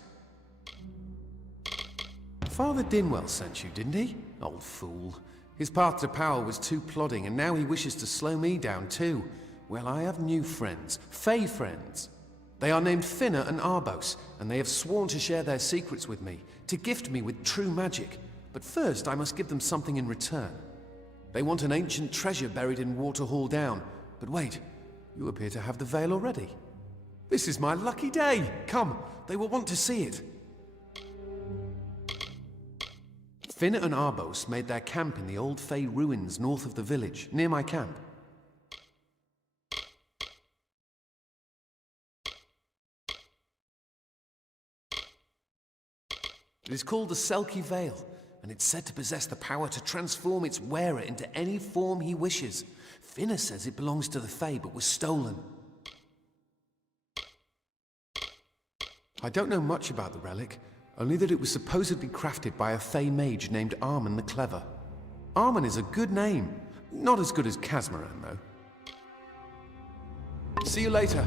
Father Dinwell sent you, didn't he? Old fool. His path to power was too plodding, and now he wishes to slow me down too. Well, I have new friends. Fey friends. They are named Finna and Arbos, and they have sworn to share their secrets with me, to gift me with true magic. But first, I must give them something in return. They want an ancient treasure buried in Waterhall Down. But wait, you appear to have the veil already. This is my lucky day! Come, they will want to see it. Finna and Arbos made their camp in the old Fey ruins north of the village, near my camp. It is called the Selkie Veil, and it's said to possess the power to transform its wearer into any form he wishes. Finna says it belongs to the Fey, but was stolen. I don't know much about the relic, only that it was supposedly crafted by a Fey mage named Armen the Clever. Armen is a good name. Not as good as Casmaran, though. See you later.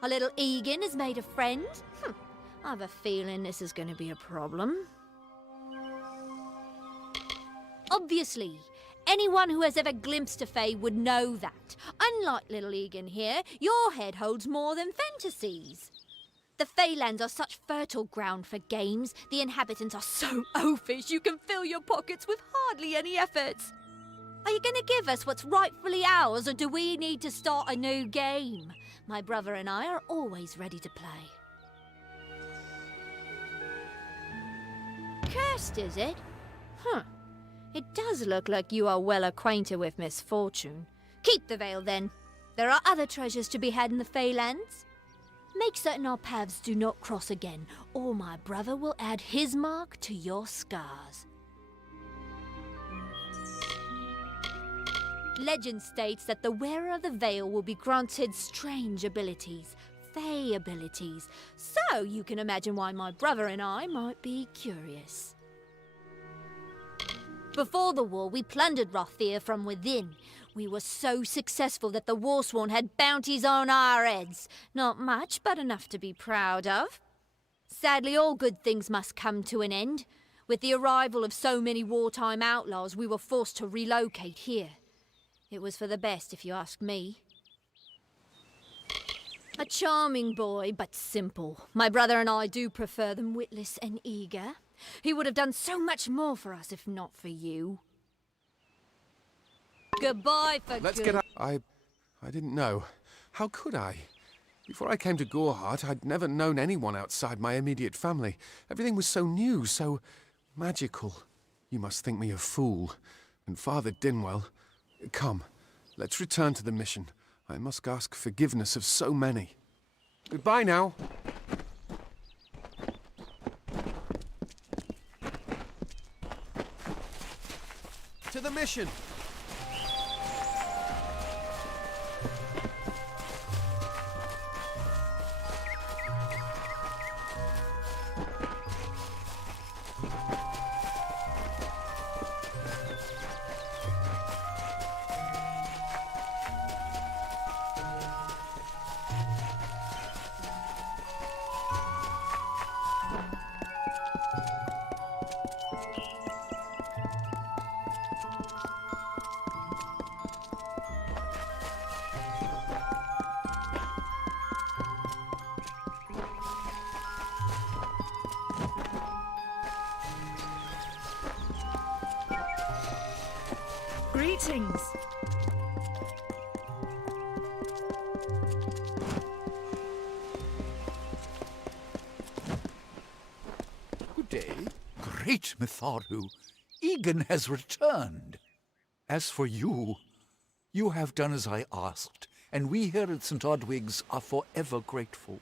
Our little Egan has made a friend. I have a feeling this is going to be a problem. Obviously, anyone who has ever glimpsed a fae would know that. Unlike little Egan here, your head holds more than fantasies. The Feylands are such fertile ground for games. The inhabitants are so oafish you can fill your pockets with hardly any effort. Are you going to give us what's rightfully ours, or do we need to start a new game? My brother and I are always ready to play. Cursed, is it? It does look like you are well acquainted with misfortune. Keep the veil, then. There are other treasures to be had in the Feylands. Make certain our paths do not cross again, or my brother will add his mark to your scars. Legend states that the wearer of the veil will be granted strange abilities, Fey abilities, so you can imagine why my brother and I might be curious. Before the war, we plundered Rothir from within. We were so successful that the Warsworn had bounties on our heads. Not much, but enough to be proud of. Sadly, all good things must come to an end. With the arrival of so many wartime outlaws, we were forced to relocate here. It was for the best, if you ask me. A charming boy, but simple. My brother and I do prefer them witless and eager. He would have done so much more for us if not for you. Goodbye for Let's good. get out. I didn't know. How could I? Before I came to Gorehart, I'd never known anyone outside my immediate family. Everything was so new, so magical. You must think me a fool. And Father Dinwell... Come, let's return to the mission. I must ask forgiveness of so many. Goodbye now. To the mission! Greetings. Good day. Great Mitharu. Egan has returned. As for you, you have done as I asked, and we here at St. Odwig's are forever grateful.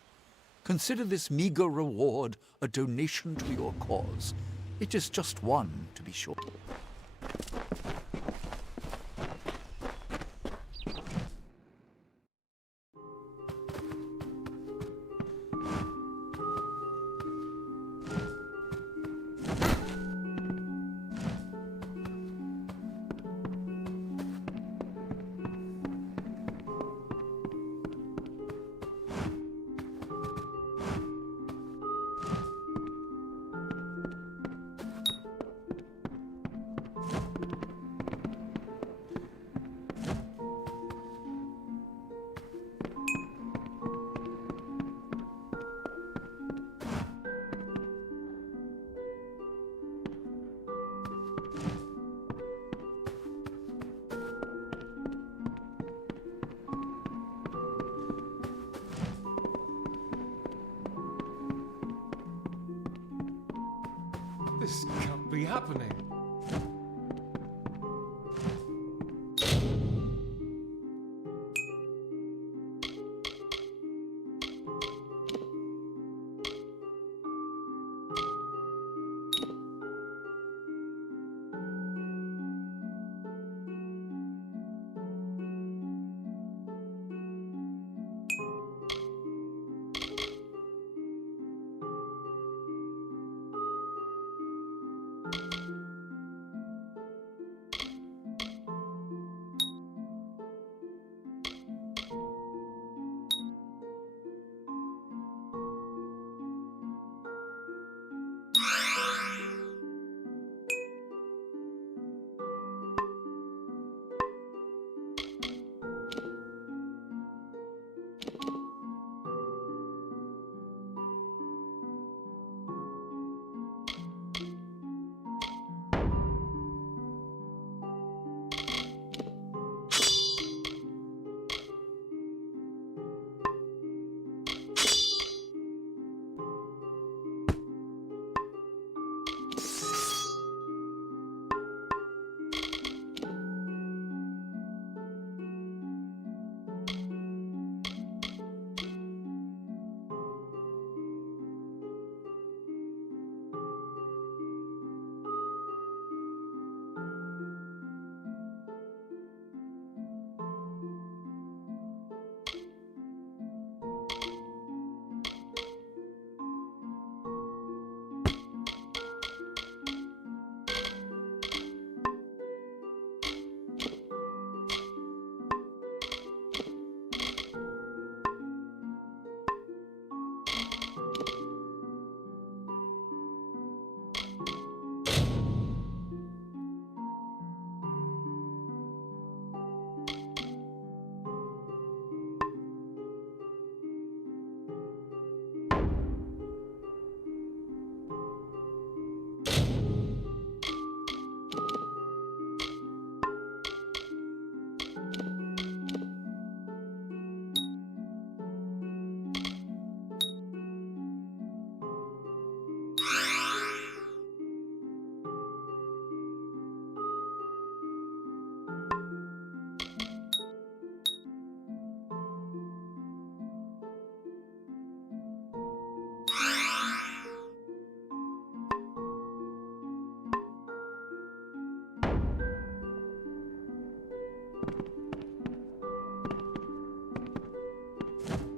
Consider this meager reward a donation to your cause. It is just one, to be sure. This can't be happening.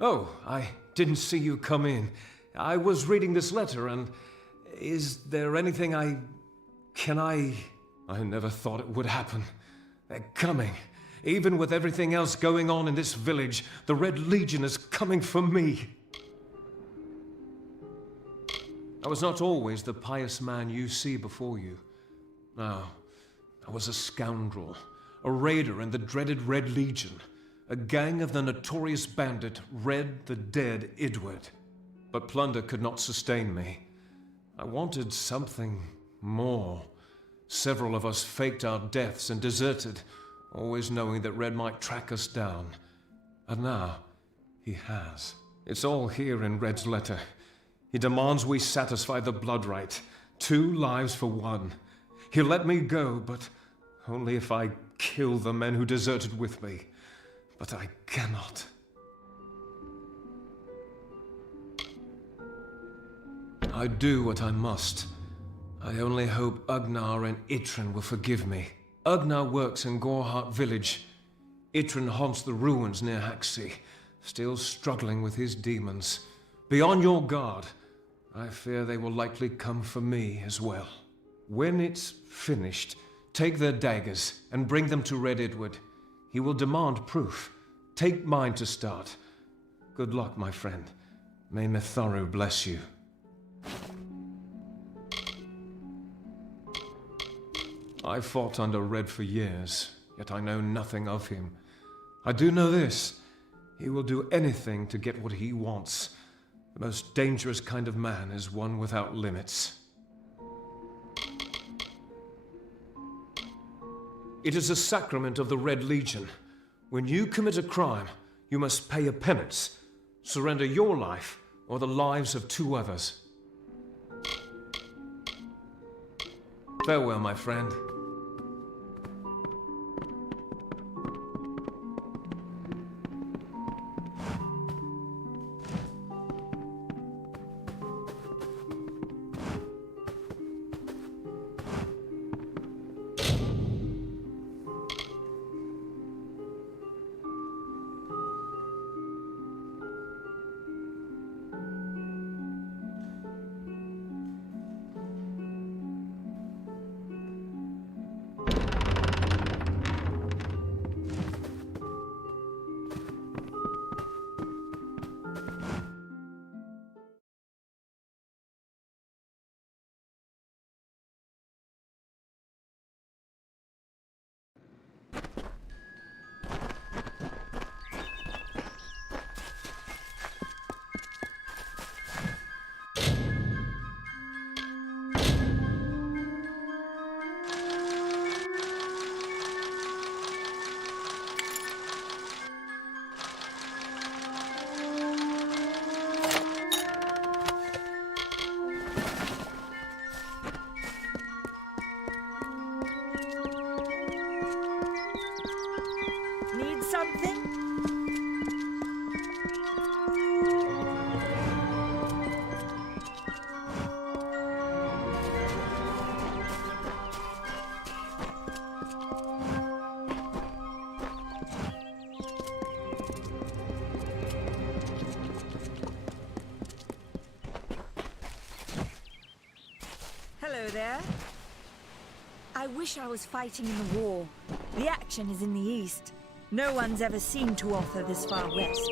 Oh, I didn't see you come in. I was reading this letter, and is there anything I never thought it would happen. They're coming. Even with everything else going on in this village, the Red Legion is coming for me. I was not always the pious man you see before you. No, I was a scoundrel, a raider in the dreaded Red Legion, a gang of the notorious bandit Red the Dead Idward. But plunder could not sustain me. I wanted something more. Several of us faked our deaths and deserted, always knowing that Red might track us down. And now, he has. It's all here in Red's letter. He demands we satisfy the blood rite. 2 lives for 1. He'll let me go, but only if I kill the men who deserted with me. But I cannot. I do what I must. I only hope Ugnar and Itrin will forgive me. Ugnar works in Gorhart village. Itrin haunts the ruins near Haxi, still struggling with his demons. Be on your guard. I fear they will likely come for me as well. When it's finished, take their daggers and bring them to Red Idward. He will demand proof. Take mine to start. Good luck, my friend. May Mitharu bless you. I fought under Red for years, yet I know nothing of him. I do know this. He will do anything to get what he wants. The most dangerous kind of man is one without limits. It is a sacrament of the Red Legion. When you commit a crime, you must pay a penance. Surrender your life or the lives of 2 others. Farewell, my friend. Hello there. I wish I was fighting in the war. The action is in the east. No one's ever seen Tuatha this far west.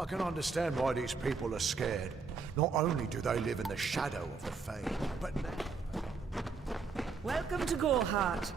I can understand why these people are scared. Not only do they live in the shadow of the Fae, but now... to go, Hart.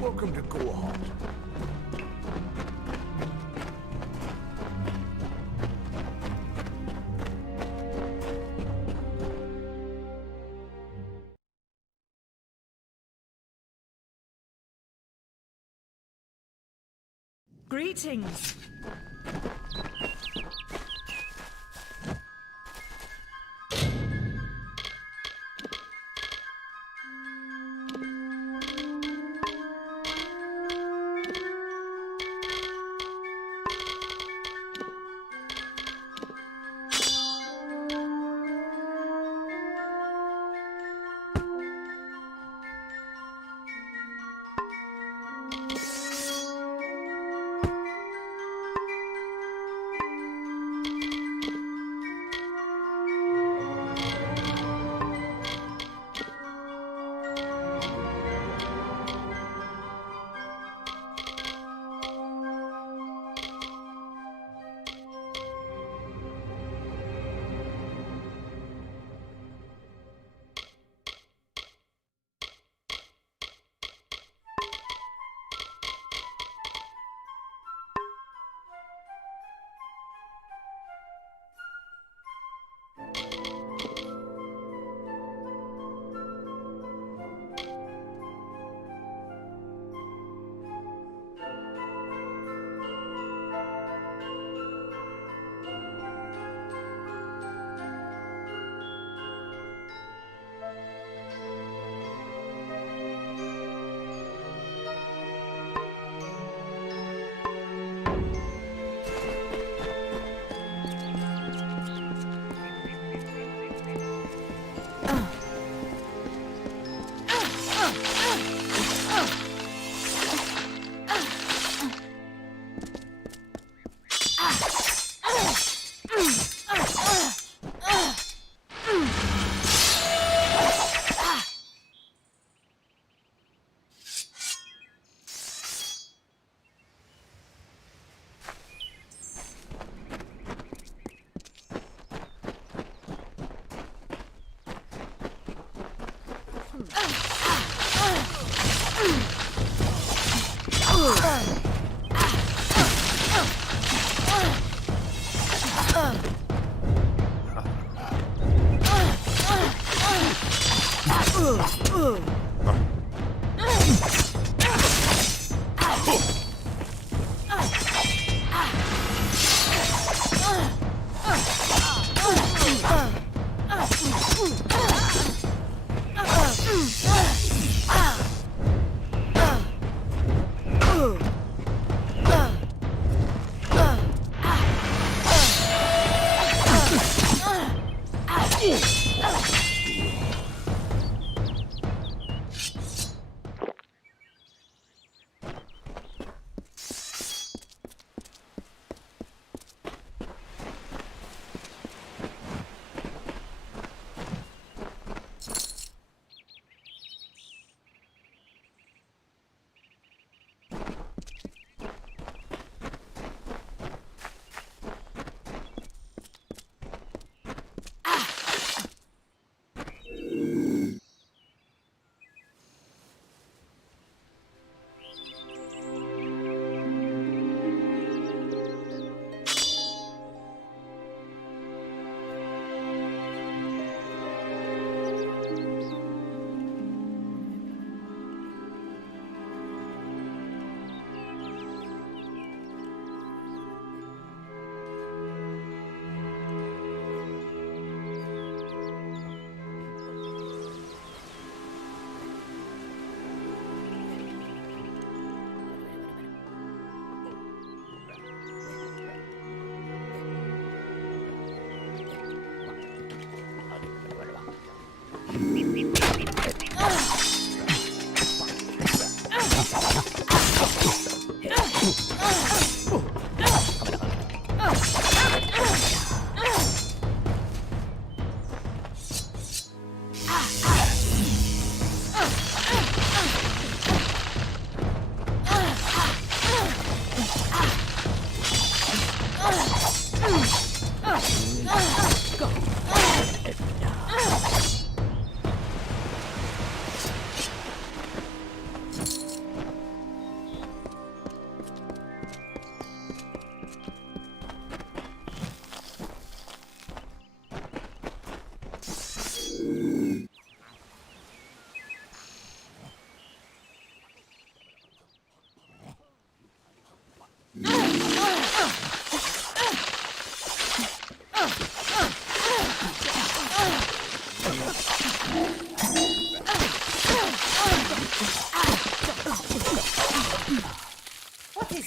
Welcome to Gohart. Greetings.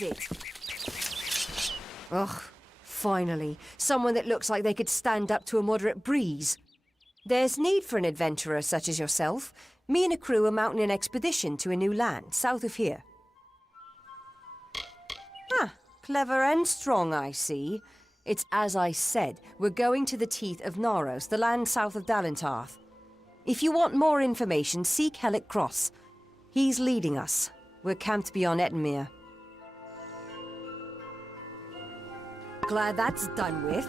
is it? Ugh, finally. Someone that looks like they could stand up to a moderate breeze. There's need for an adventurer such as yourself. Me and a crew are mounting an expedition to a new land, south of here. Ah, clever and strong, I see. It's as I said, we're going to the teeth of Naros, the land south of Dalentarth. If you want more information, seek Hellick Cross. He's leading us. We're camped beyond Ettenmere. Glad that's done with.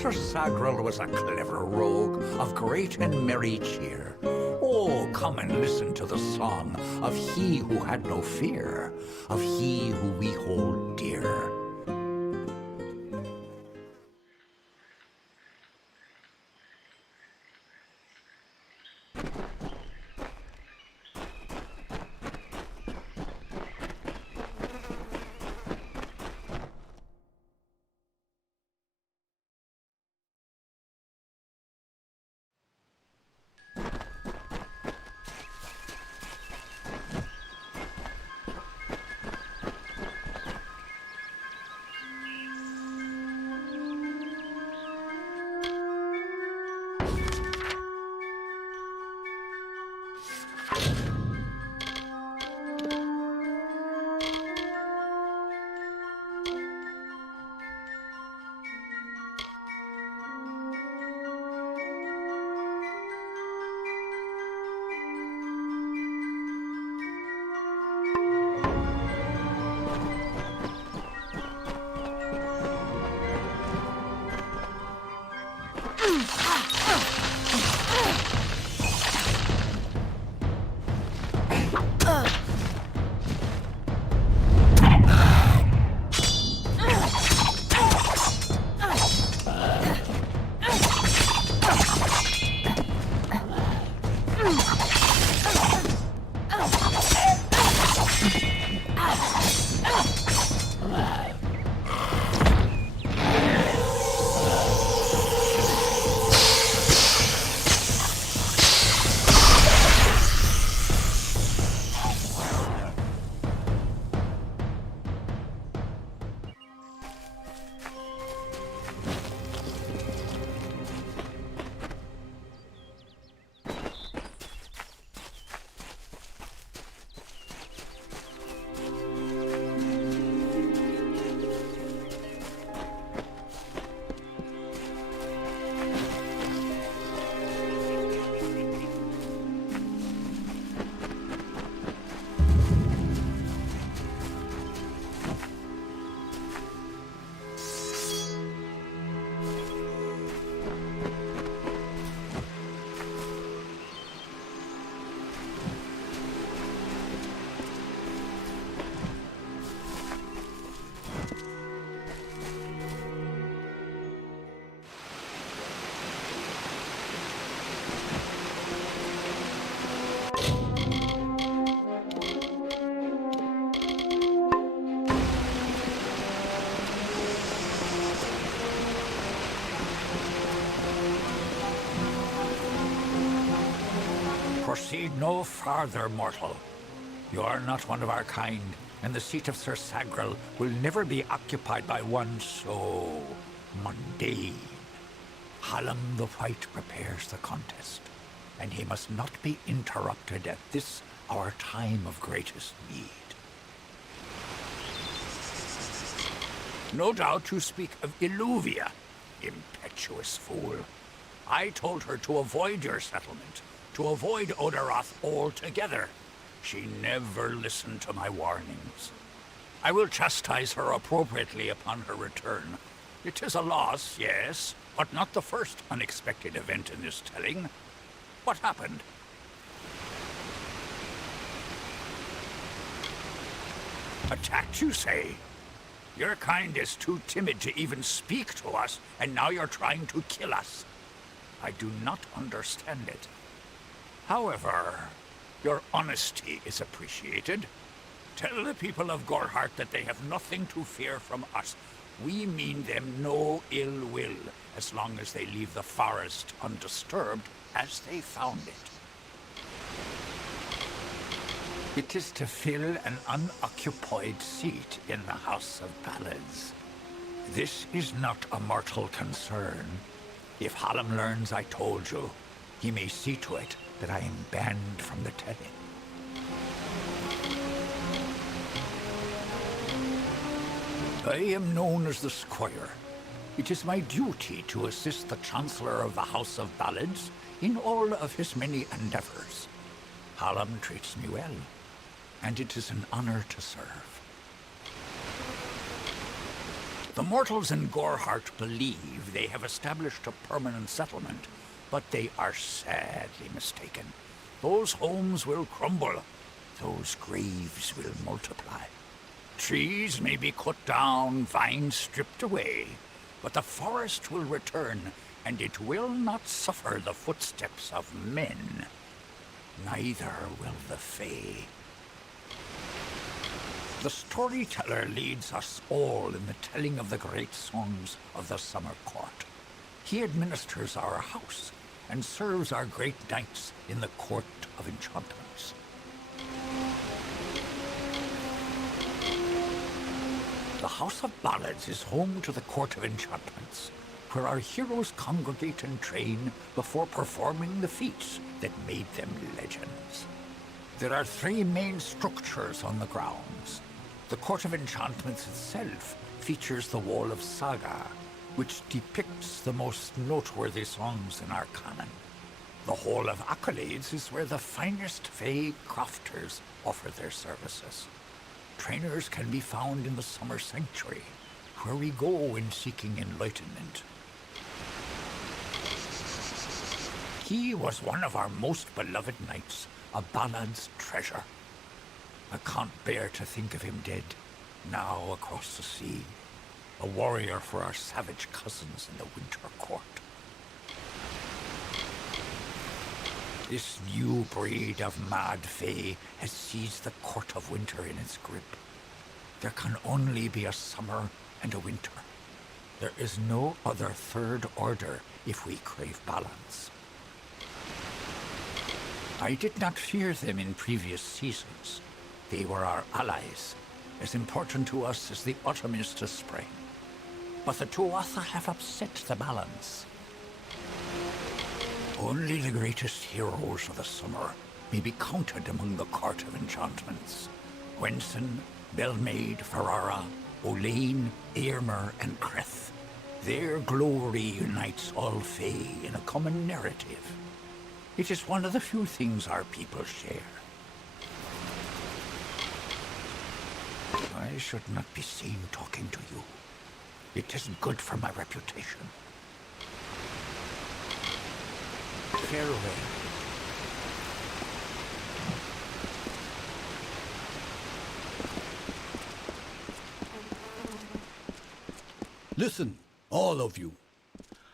Sir Sagrel was a clever rogue of great and merry cheer. Oh, come and listen to the song of he who had no fear, of he who we hold dear. Proceed no farther, mortal. You are not one of our kind, and the seat of Sir Sagrel will never be occupied by one so mundane. Hallam the White prepares the contest, and he must not be interrupted at this our time of greatest need. No doubt you speak of Illuvia, impetuous fool. I told her to avoid your settlement, to avoid Oderoth altogether. She never listened to my warnings. I will chastise her appropriately upon her return. It is a loss, yes, but not the first unexpected event in this telling. What happened? Attacked, you say? Your kind is too timid to even speak to us, and now you're trying to kill us. I do not understand it. However, your honesty is appreciated. Tell the people of Gorhart that they have nothing to fear from us. We mean them no ill will, as long as they leave the forest undisturbed as they found it. It is to fill an unoccupied seat in the House of Ballads. This is not a mortal concern. If Hallam learns I told you, he may see to it that I am banned from the telling. I am known as the Squire. It is my duty to assist the Chancellor of the House of Ballads in all of his many endeavors. Hallam treats me well, and it is an honor to serve. The mortals in Gorehart believe they have established a permanent settlement, but they are sadly mistaken. Those homes will crumble. Those graves will multiply. Trees may be cut down, vines stripped away, but the forest will return, and it will not suffer the footsteps of men. Neither will the Fae. The storyteller leads us all in the telling of the great songs of the Summer Court. He administers our house and serves our great knights in the Court of Enchantments. The House of Ballads is home to the Court of Enchantments, where our heroes congregate and train before performing the feats that made them legends. There are 3 main structures on the grounds. The Court of Enchantments itself features the Wall of Saga, which depicts the most noteworthy songs in our canon. The Hall of Accolades is where the finest Fae crafters offer their services. Trainers can be found in the Summer Sanctuary, where we go when seeking enlightenment. He was one of our most beloved knights, a ballad's treasure. I can't bear to think of him dead, now across the sea, a warrior for our savage cousins in the Winter Court. This new breed of mad Fae has seized the Court of Winter in its grip. There can only be a summer and a winter. There is no other third order if we crave balance. I did not fear them in previous seasons. They were our allies, as important to us as the autumn is to spring. But the Tuatha have upset the balance. Only the greatest heroes of the summer may be counted among the Court of Enchantments. Wenson, Belmaid, Ferrara, Olain, Eärmer, and Creth. Their glory unites all Fae in a common narrative. It is one of the few things our people share. I should not be seen talking to you. It isn't good for my reputation. Farewell. Listen, all of you.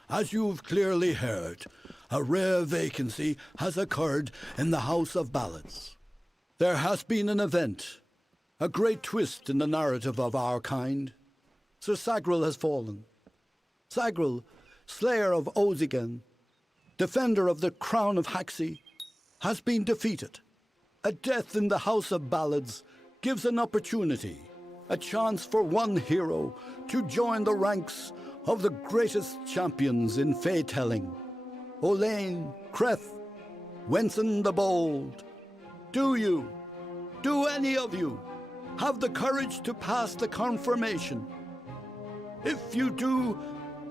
As you've clearly heard, a rare vacancy has occurred in the House of Ballads. There has been an event, a great twist in the narrative of our kind. Sir Sagril has fallen. Sagril, slayer of Ozigan, defender of the crown of Haxi, has been defeated. A death in the House of Ballads gives an opportunity, a chance for one hero to join the ranks of the greatest champions in Fae-telling. Olain, Creth, Wenson the Bold. Do any of you, have the courage to pass the confirmation? If you do,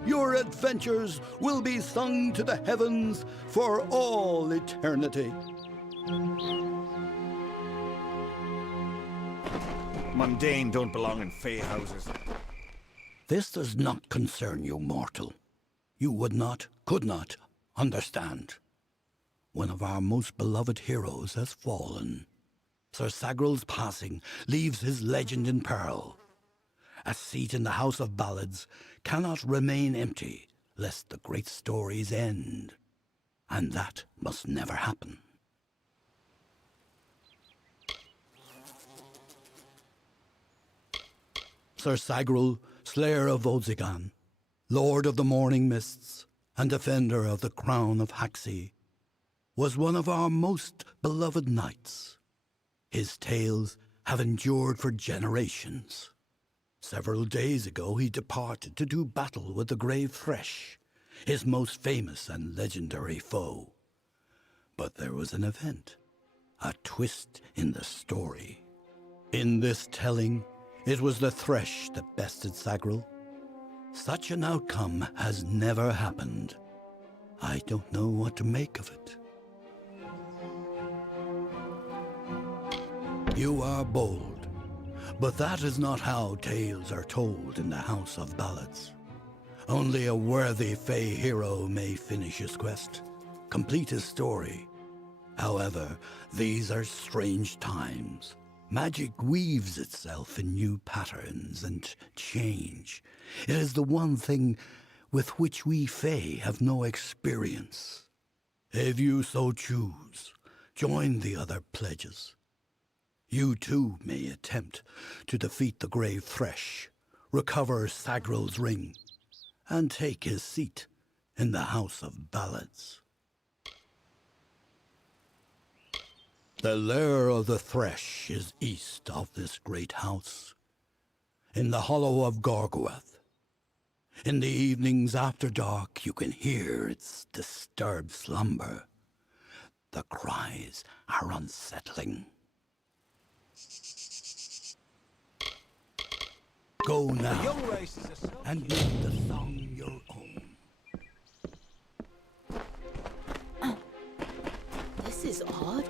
your adventures will be sung to the heavens for all eternity. Mundane don't belong in Fae houses. This does not concern you, mortal. You would not, could not, understand. One of our most beloved heroes has fallen. Sir Sagril's passing leaves his legend in peril. A seat in the House of Ballads cannot remain empty, lest the great stories end. And that must never happen. Sir Sagril, slayer of Ozigan, lord of the morning mists, and defender of the crown of Haxi, was one of our most beloved knights. His tales have endured for generations. Several days ago he departed to do battle with the Grave Thresh, his most famous and legendary foe. But there was an event, a twist in the story. In this telling, it was the Thresh that bested Sagril. Such an outcome has never happened. I don't know what to make of it. You are bold, But that is not how tales are told in the House of Ballads. Only a worthy Fey hero may finish his quest, complete his story. However, these are strange times. Magic weaves itself in new patterns and change. It is the one thing with which we Fey have no experience. If you so choose, join the other pledges. You too may attempt to defeat the Grey Thresh, recover Sagral's ring, and take his seat in the House of Ballads. The lair of the Thresh is east of this great house, in the hollow of Gorgoeth. In the evenings after dark, you can hear its disturbed slumber. The cries are unsettling. Go now, and make the song your own. This is odd.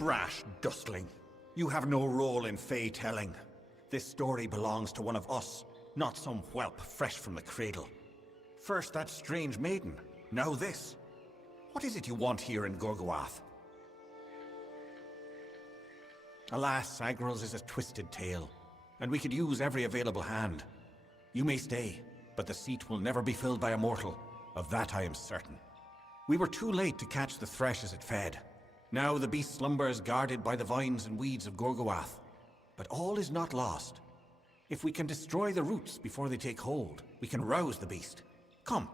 brash dustling. You have no role in Fey telling. This story belongs to one of us, not some whelp fresh from the cradle. First that strange maiden, now this. What is it you want here in Gorgoath? Alas, Agrel's is a twisted tale, and we could use every available hand. You may stay, but the seat will never be filled by a mortal. Of that I am certain. We were too late to catch the thresh as it fed. Now the beast slumbers guarded by the vines and weeds of Gorgoath. But all is not lost. If we can destroy the roots before they take hold, we can rouse the beast. Come,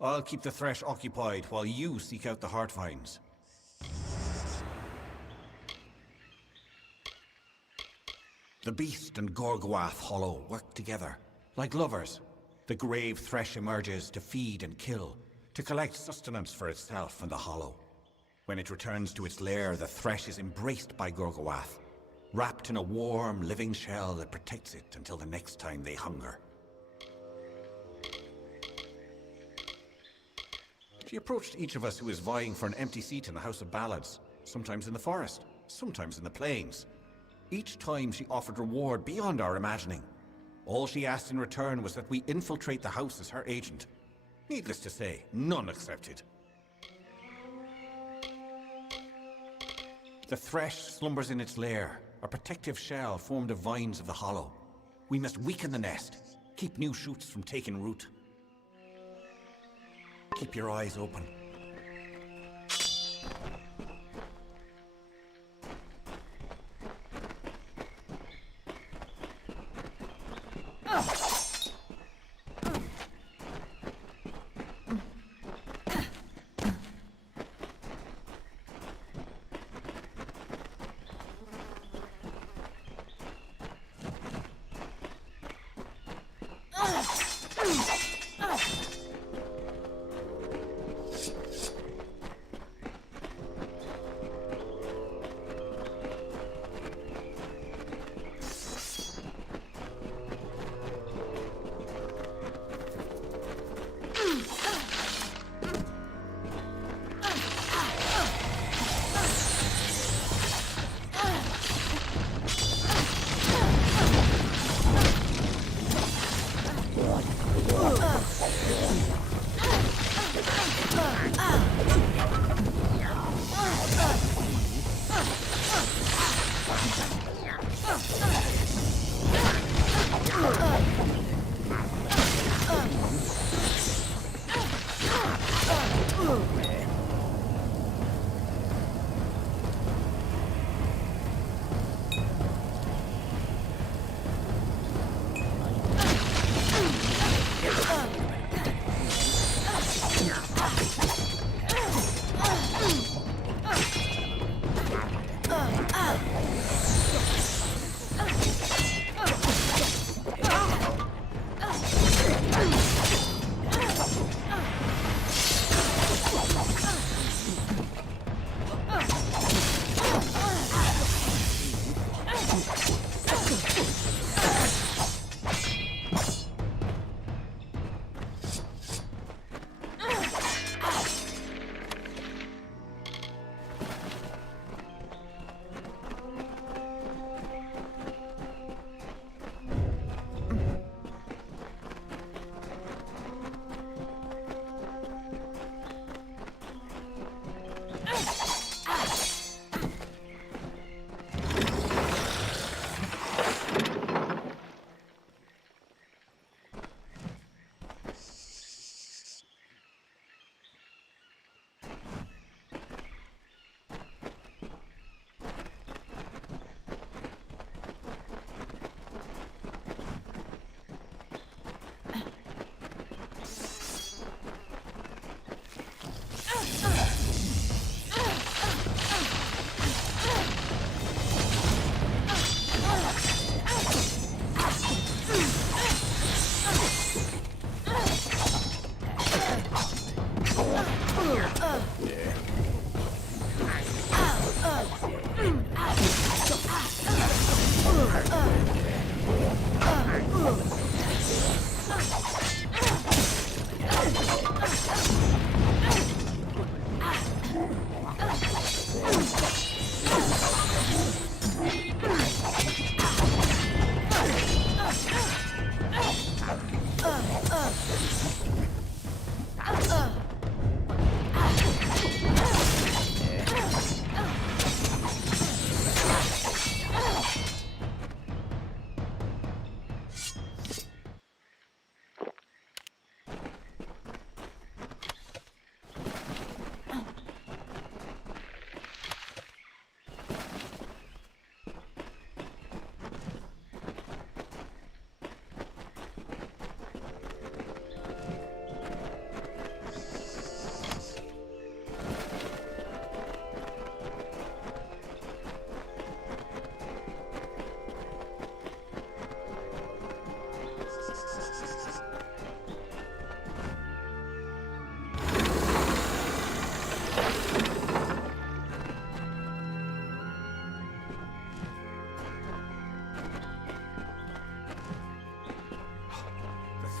I'll keep the thresh occupied while you seek out the heart vines. The beast and Gorgoath Hollow work together, like lovers. The grave thresh emerges to feed and kill, to collect sustenance for itself and the Hollow. When it returns to its lair, the thresh is embraced by Gorgoath, wrapped in a warm, living shell that protects it until the next time they hunger. She approached each of us who is vying for an empty seat in the House of Ballads, sometimes in the forest, sometimes in the plains. Each time she offered reward beyond our imagining. All she asked in return was that we infiltrate the house as her agent. Needless to say, none accepted. The thresh slumbers in its lair, a protective shell formed of vines of the Hollow. We must weaken the nest, keep new shoots from taking root. Keep your eyes open.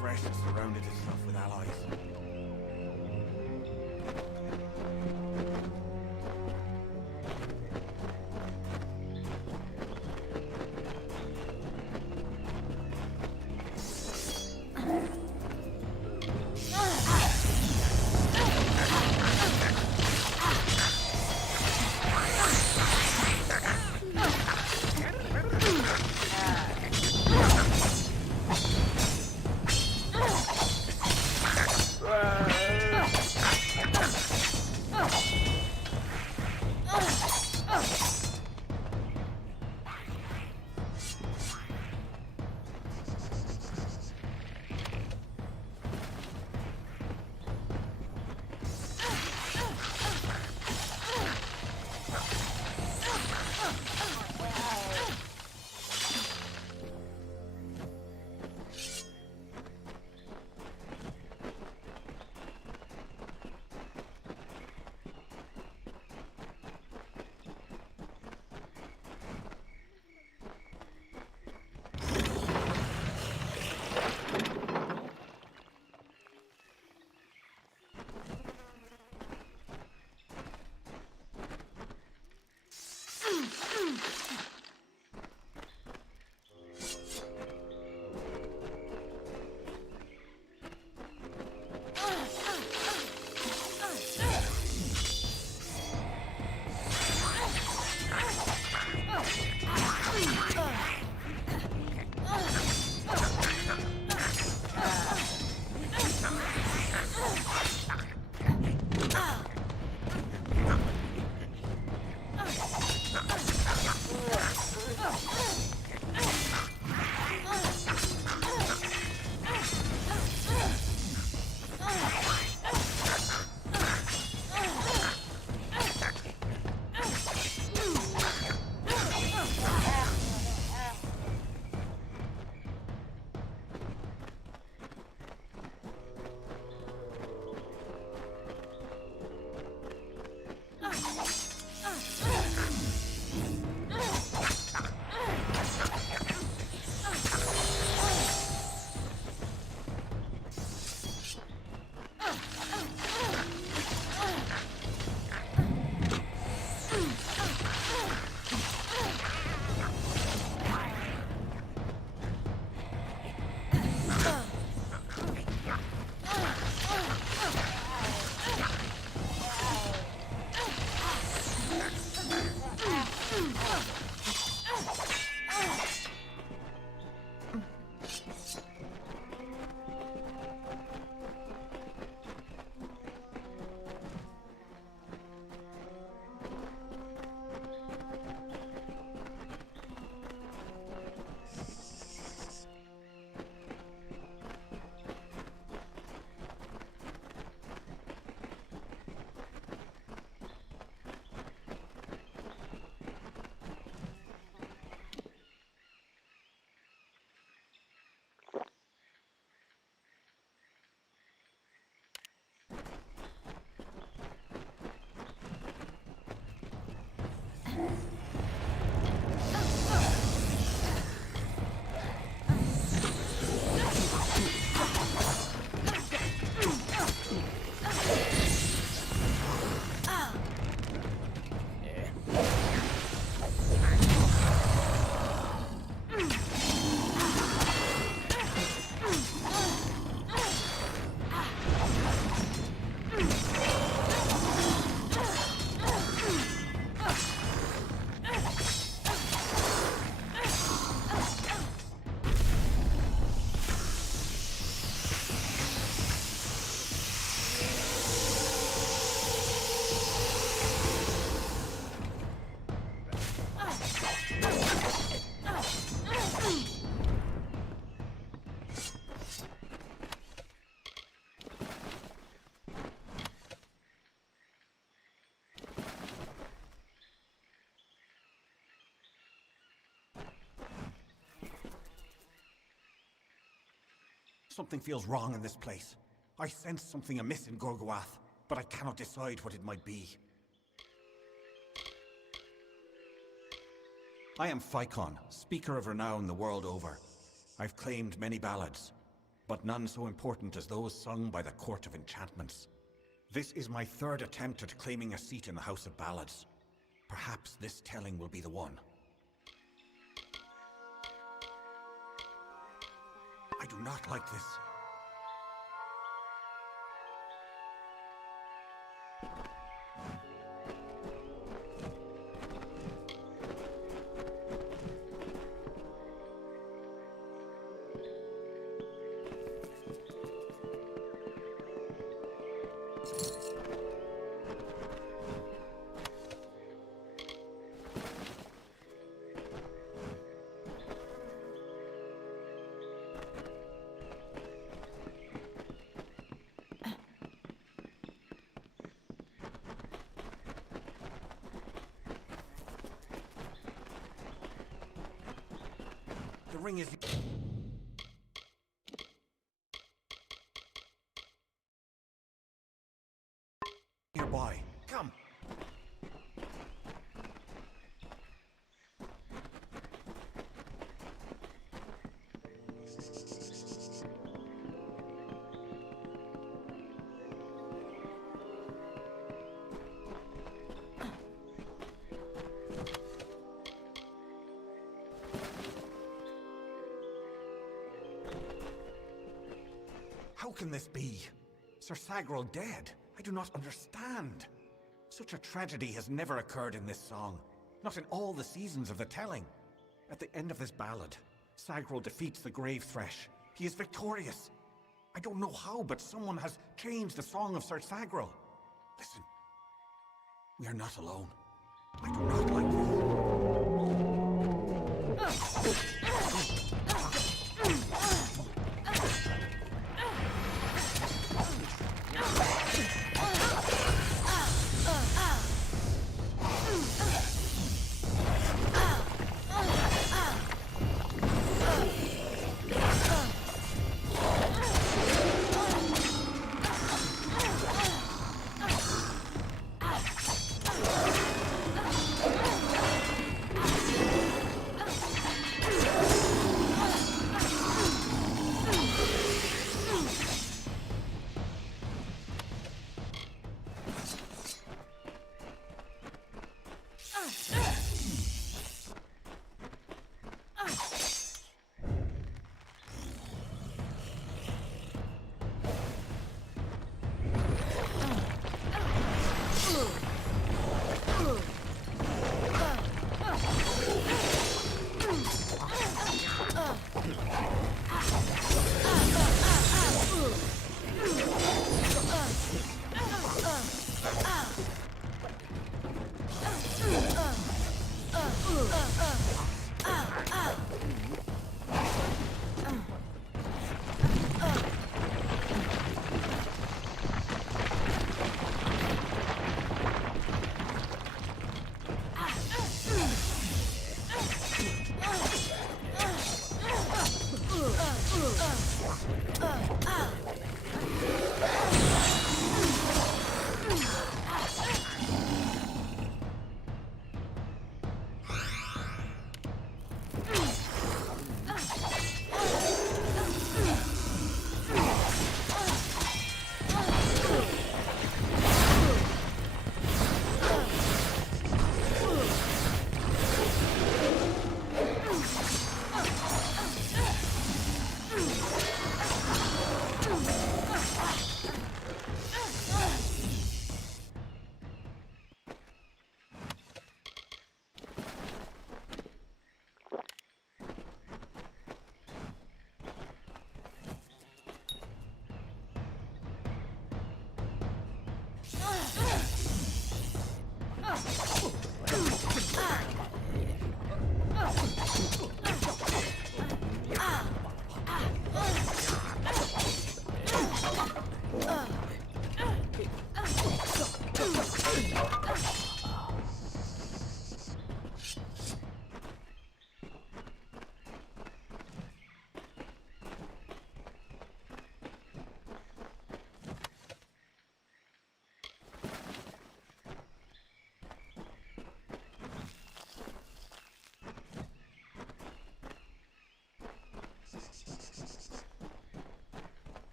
refreshed and surrounded itself with allies. Something feels wrong in this place. I sense something amiss in Gorgoath, but I cannot decide what it might be. I am Phaikon, speaker of renown the world over. I've claimed many ballads, but none so important as those sung by the Court of Enchantments. This is my third attempt at claiming a seat in the House of Ballads. Perhaps this telling will be the one. I do not like this. The ring is... nearby. Come. How can this be? Sir Sagrel dead? I do not understand. Such a tragedy has never occurred in this song. Not in all the seasons of the telling. At the end of this ballad, Sagrel defeats the Grave Thresh. He is victorious. I don't know how, but someone has changed the song of Sir Sagrel. Listen. We are not alone. I do not like this.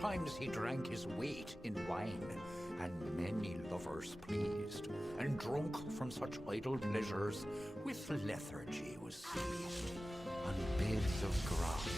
Sometimes he drank his weight in wine, and many lovers pleased, and drunk from such idle pleasures, with lethargy was seized, on beds of grass.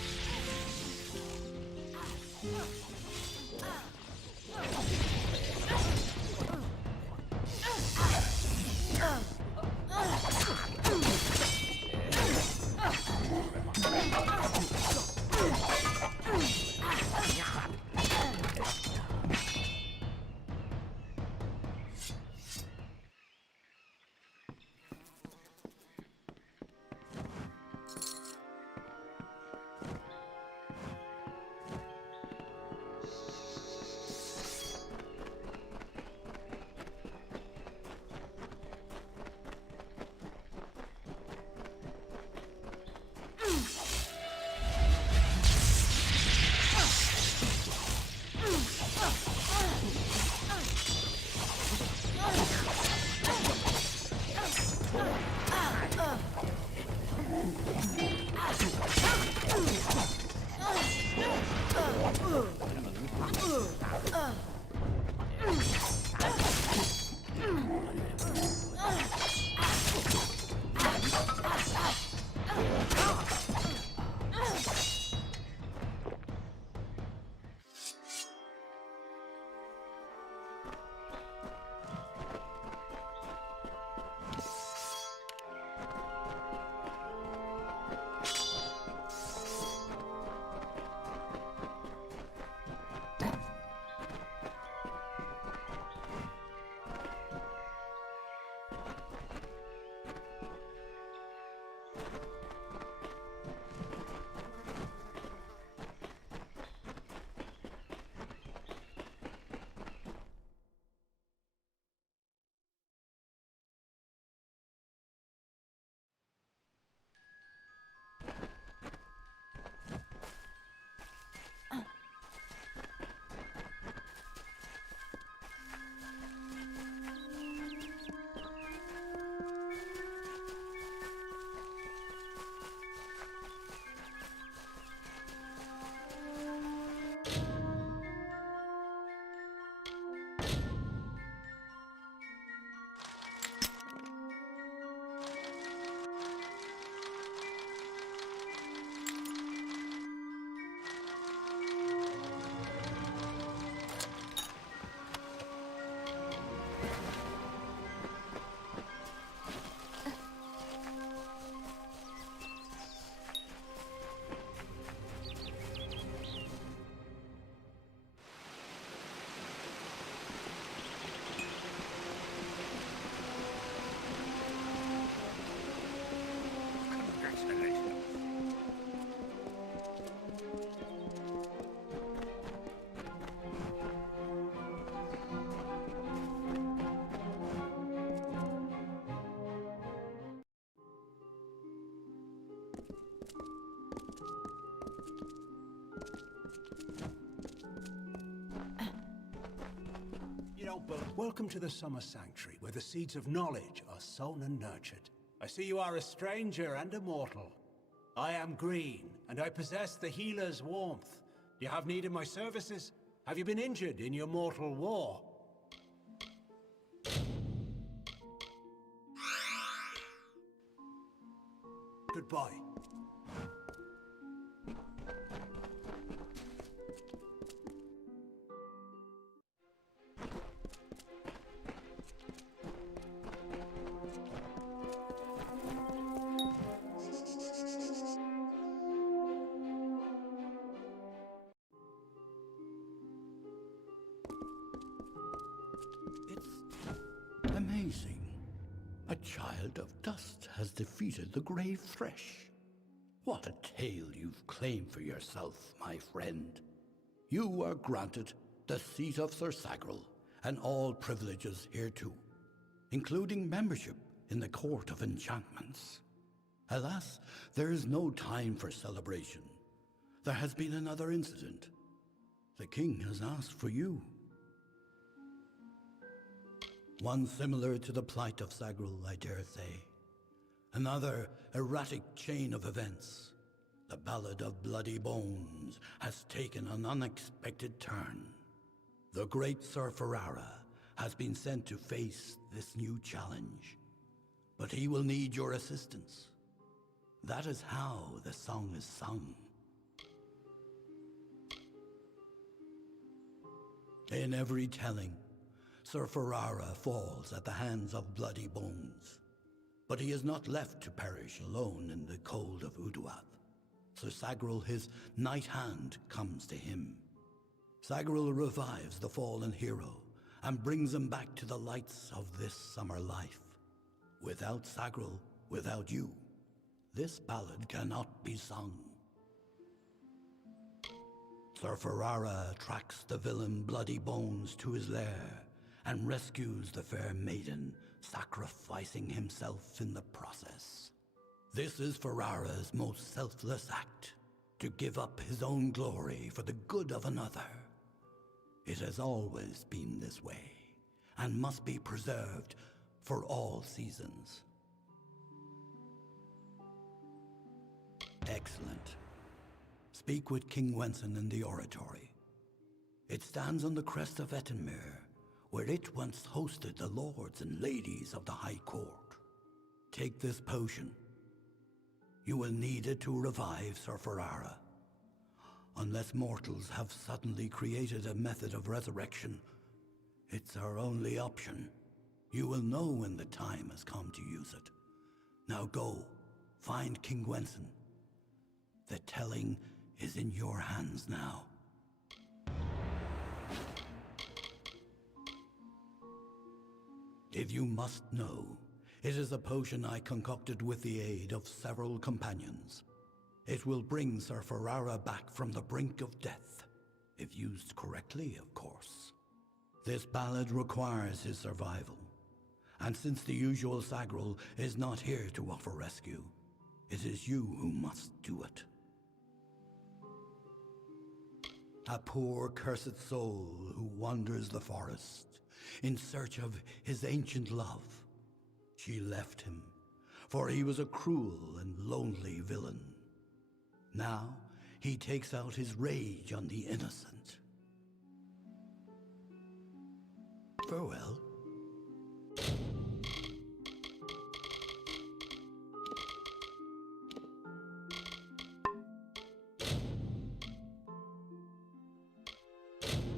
But welcome to the Summer Sanctuary, where the seeds of knowledge are sown and nurtured. I see you are a stranger and a mortal. I am Green, and I possess the healer's warmth. Do you have need of my services? Have you been injured in your mortal war? Goodbye. Amazing. A child of dust has defeated the grave thresh. What a tale you've claimed for yourself, my friend. You are granted the seat of Sir Sagrel and all privileges hereto, including membership in the Court of Enchantments. Alas, there is no time for celebration. There has been another incident. The king has asked for you. One similar to the plight of Sagrel, I dare say. Another erratic chain of events. The Ballad of Bloody Bones has taken an unexpected turn. The great Sir Ferrara has been sent to face this new challenge, but he will need your assistance. That is how the song is sung. In every telling, Sir Ferrara falls at the hands of Bloody Bones, but he is not left to perish alone in the cold of Uduath. So Sagril, his knight hand, comes to him. Sagril revives the fallen hero and brings him back to the lights of this summer life. Without Sagril, without you, this ballad cannot be sung. Sir Ferrara tracks the villain Bloody Bones to his lair and rescues the fair maiden, sacrificing himself in the process. This is Ferrara's most selfless act, to give up his own glory for the good of another. It has always been this way, and must be preserved for all seasons. Excellent. Speak with King Wenson in the oratory. It stands on the crest of Ettenmere, where it once hosted the lords and ladies of the High Court. Take this potion. You will need it to revive Sir Ferrara. Unless mortals have suddenly created a method of resurrection, it's our only option. You will know when the time has come to use it. Now go, find King Wenson. The telling is in your hands now. If you must know, it is a potion I concocted with the aid of several companions. It will bring Sir Ferrara back from the brink of death, if used correctly, of course. This ballad requires his survival, and since the usual Sagril is not here to offer rescue, it is you who must do it. A poor cursed soul who wanders the forest in search of his ancient love. She left him, for he was a cruel and lonely villain. Now he takes out his rage on the innocent. Farewell.